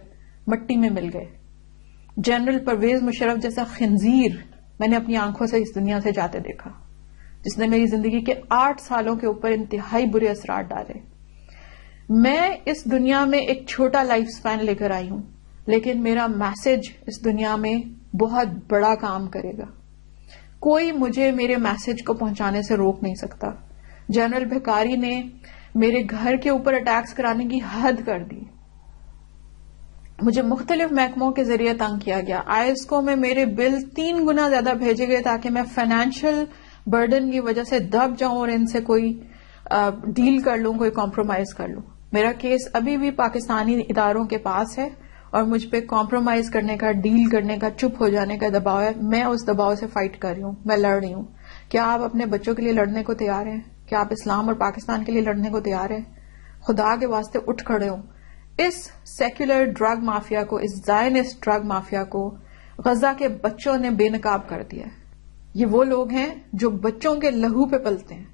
مٹی میں مل گئے. جنرل پرویز مشرف جیسا خنزیر میں نے اپنی آنکھوں سے اس دنیا سے جاتے دیکھا, جس نے میری زندگی کے 8 سالوں کے اوپر انتہائی برے اثرات ڈالے. میں اس دنیا میں ایک چھوٹا لائف سپین لے کر آئی ہوں, لیکن میرا میسج اس دنیا میں بہت بڑا کام کرے گا. کوئی مجھے میرے میسج کو پہنچانے سے روک نہیں سکتا. جنرل بھکاری نے میرے گھر کے اوپر اٹیکس کرانے کی حد کر دی. مجھے مختلف محکموں کے ذریعے تنگ کیا گیا. آئیسکو میں میرے بل 3 گنا زیادہ بھیجے گئے تاکہ میں فائنینشیل برڈن کی وجہ سے دب جاؤں اور ان سے کوئی ڈیل کر لوں, کوئی کمپرومائز کر لوں. میرا کیس ابھی بھی پاکستانی اداروں کے پاس ہے اور مجھ پہ کمپرومائز کرنے کا, ڈیل کرنے کا, چپ ہو جانے کا دباؤ ہے. میں اس دباؤ سے فائٹ کر رہی ہوں, میں لڑ رہی ہوں. کیا آپ اپنے بچوں کے لیے لڑنے کو تیار ہیں؟ کیا آپ اسلام اور پاکستان کے لیے لڑنے کو تیار ہیں؟ خدا کے واسطے اٹھ کھڑے ہوں. اس سیکولر ڈرگ مافیا کو, اس زائنسٹ ڈرگ مافیا کو غزہ کے بچوں نے بے نقاب کر دیا ہے. یہ وہ لوگ ہیں جو بچوں کے لہو پہ پلتے ہیں.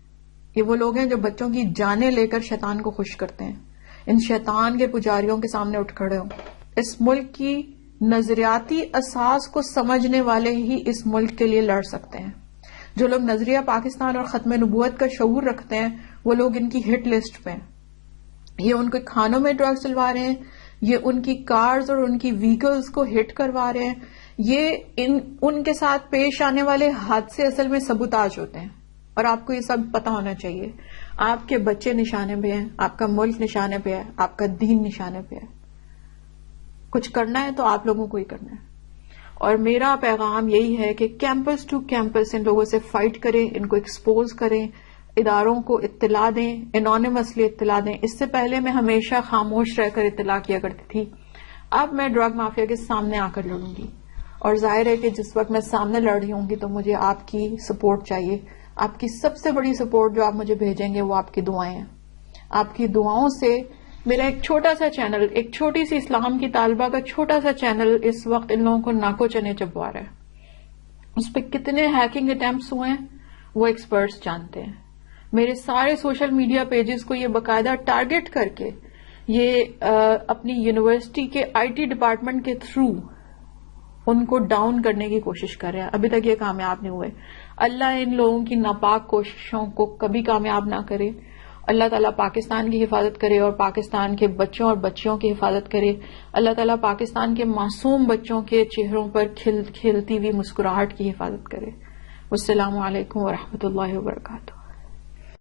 یہ وہ لوگ ہیں جو بچوں کی جانیں لے کر شیطان کو خوش کرتے ہیں. ان شیطان کے پجاریوں کے سامنے اٹھ کھڑے ہوں. اس ملک کی نظریاتی اساس کو سمجھنے والے ہی اس ملک کے لیے لڑ سکتے ہیں. جو لوگ نظریہ پاکستان اور ختم نبوت کا شعور رکھتے ہیں وہ لوگ ان کی ہٹ لسٹ پہ ہیں. یہ ان کے کھانوں میں ڈرگز چلوا رہے ہیں, یہ ان کی کارز اور ان کی ویکلز کو ہٹ کروا رہے ہیں. یہ ان کے ساتھ پیش آنے والے حادثے اصل میں سبوتاج ہوتے ہیں, اور آپ کو یہ سب پتا ہونا چاہیے. آپ کے بچے نشانے پہ ہیں, آپ کا ملک نشانے پہ ہے, آپ کا دین نشانے پہ ہے. کچھ کرنا ہے تو آپ لوگوں کو ہی کرنا ہے. اور میرا پیغام یہی ہے کہ کیمپس ٹو کیمپس ان لوگوں سے فائٹ کریں، ان کو ایکسپوز کریں، اداروں کو اطلاع دیں، انونیمسلی اطلاع دیں. اس سے پہلے میں ہمیشہ خاموش رہ کر اطلاع کیا کرتی تھی، اب میں ڈرگ مافیا کے سامنے آ کر لڑوں گی. اور ظاہر ہے کہ جس وقت میں سامنے لڑ رہی ہوں گی تو مجھے آپ کی سپورٹ چاہیے. آپ کی سب سے بڑی سپورٹ جو آپ مجھے بھیجیں گے وہ آپ کی دعائیں ہیں. آپ کی دعاؤں سے میرا ایک چھوٹا سا چینل، ایک چھوٹی سی اسلام کی طالبہ کا چھوٹا سا چینل اس وقت ان لوگوں کو ناکو چنے چبوا رہا ہے. اس پہ کتنے ہیکنگ اٹیمپٹس ہوئے ہیں وہ ایکسپرٹس جانتے ہیں. میرے سارے سوشل میڈیا پیجز کو یہ باقاعدہ ٹارگٹ کر کے یہ اپنی یونیورسٹی کے آئی ٹی ڈپارٹمنٹ کے تھرو ان کو ڈاؤن کرنے کی کوشش کر رہے ہیں. ابھی تک یہ کامیاب نہیں ہوئے. اللہ ان لوگوں کی ناپاک کوششوں کو کبھی کامیاب نہ کرے. اللہ تعالیٰ پاکستان کی حفاظت کرے اور پاکستان کے بچوں اور بچیوں کی حفاظت کرے. اللہ تعالیٰ پاکستان کے معصوم بچوں کے چہروں پر کھلتی ہوئی مسکراہٹ کی حفاظت کرے. والسلام علیکم ورحمۃ اللہ وبرکاتہ.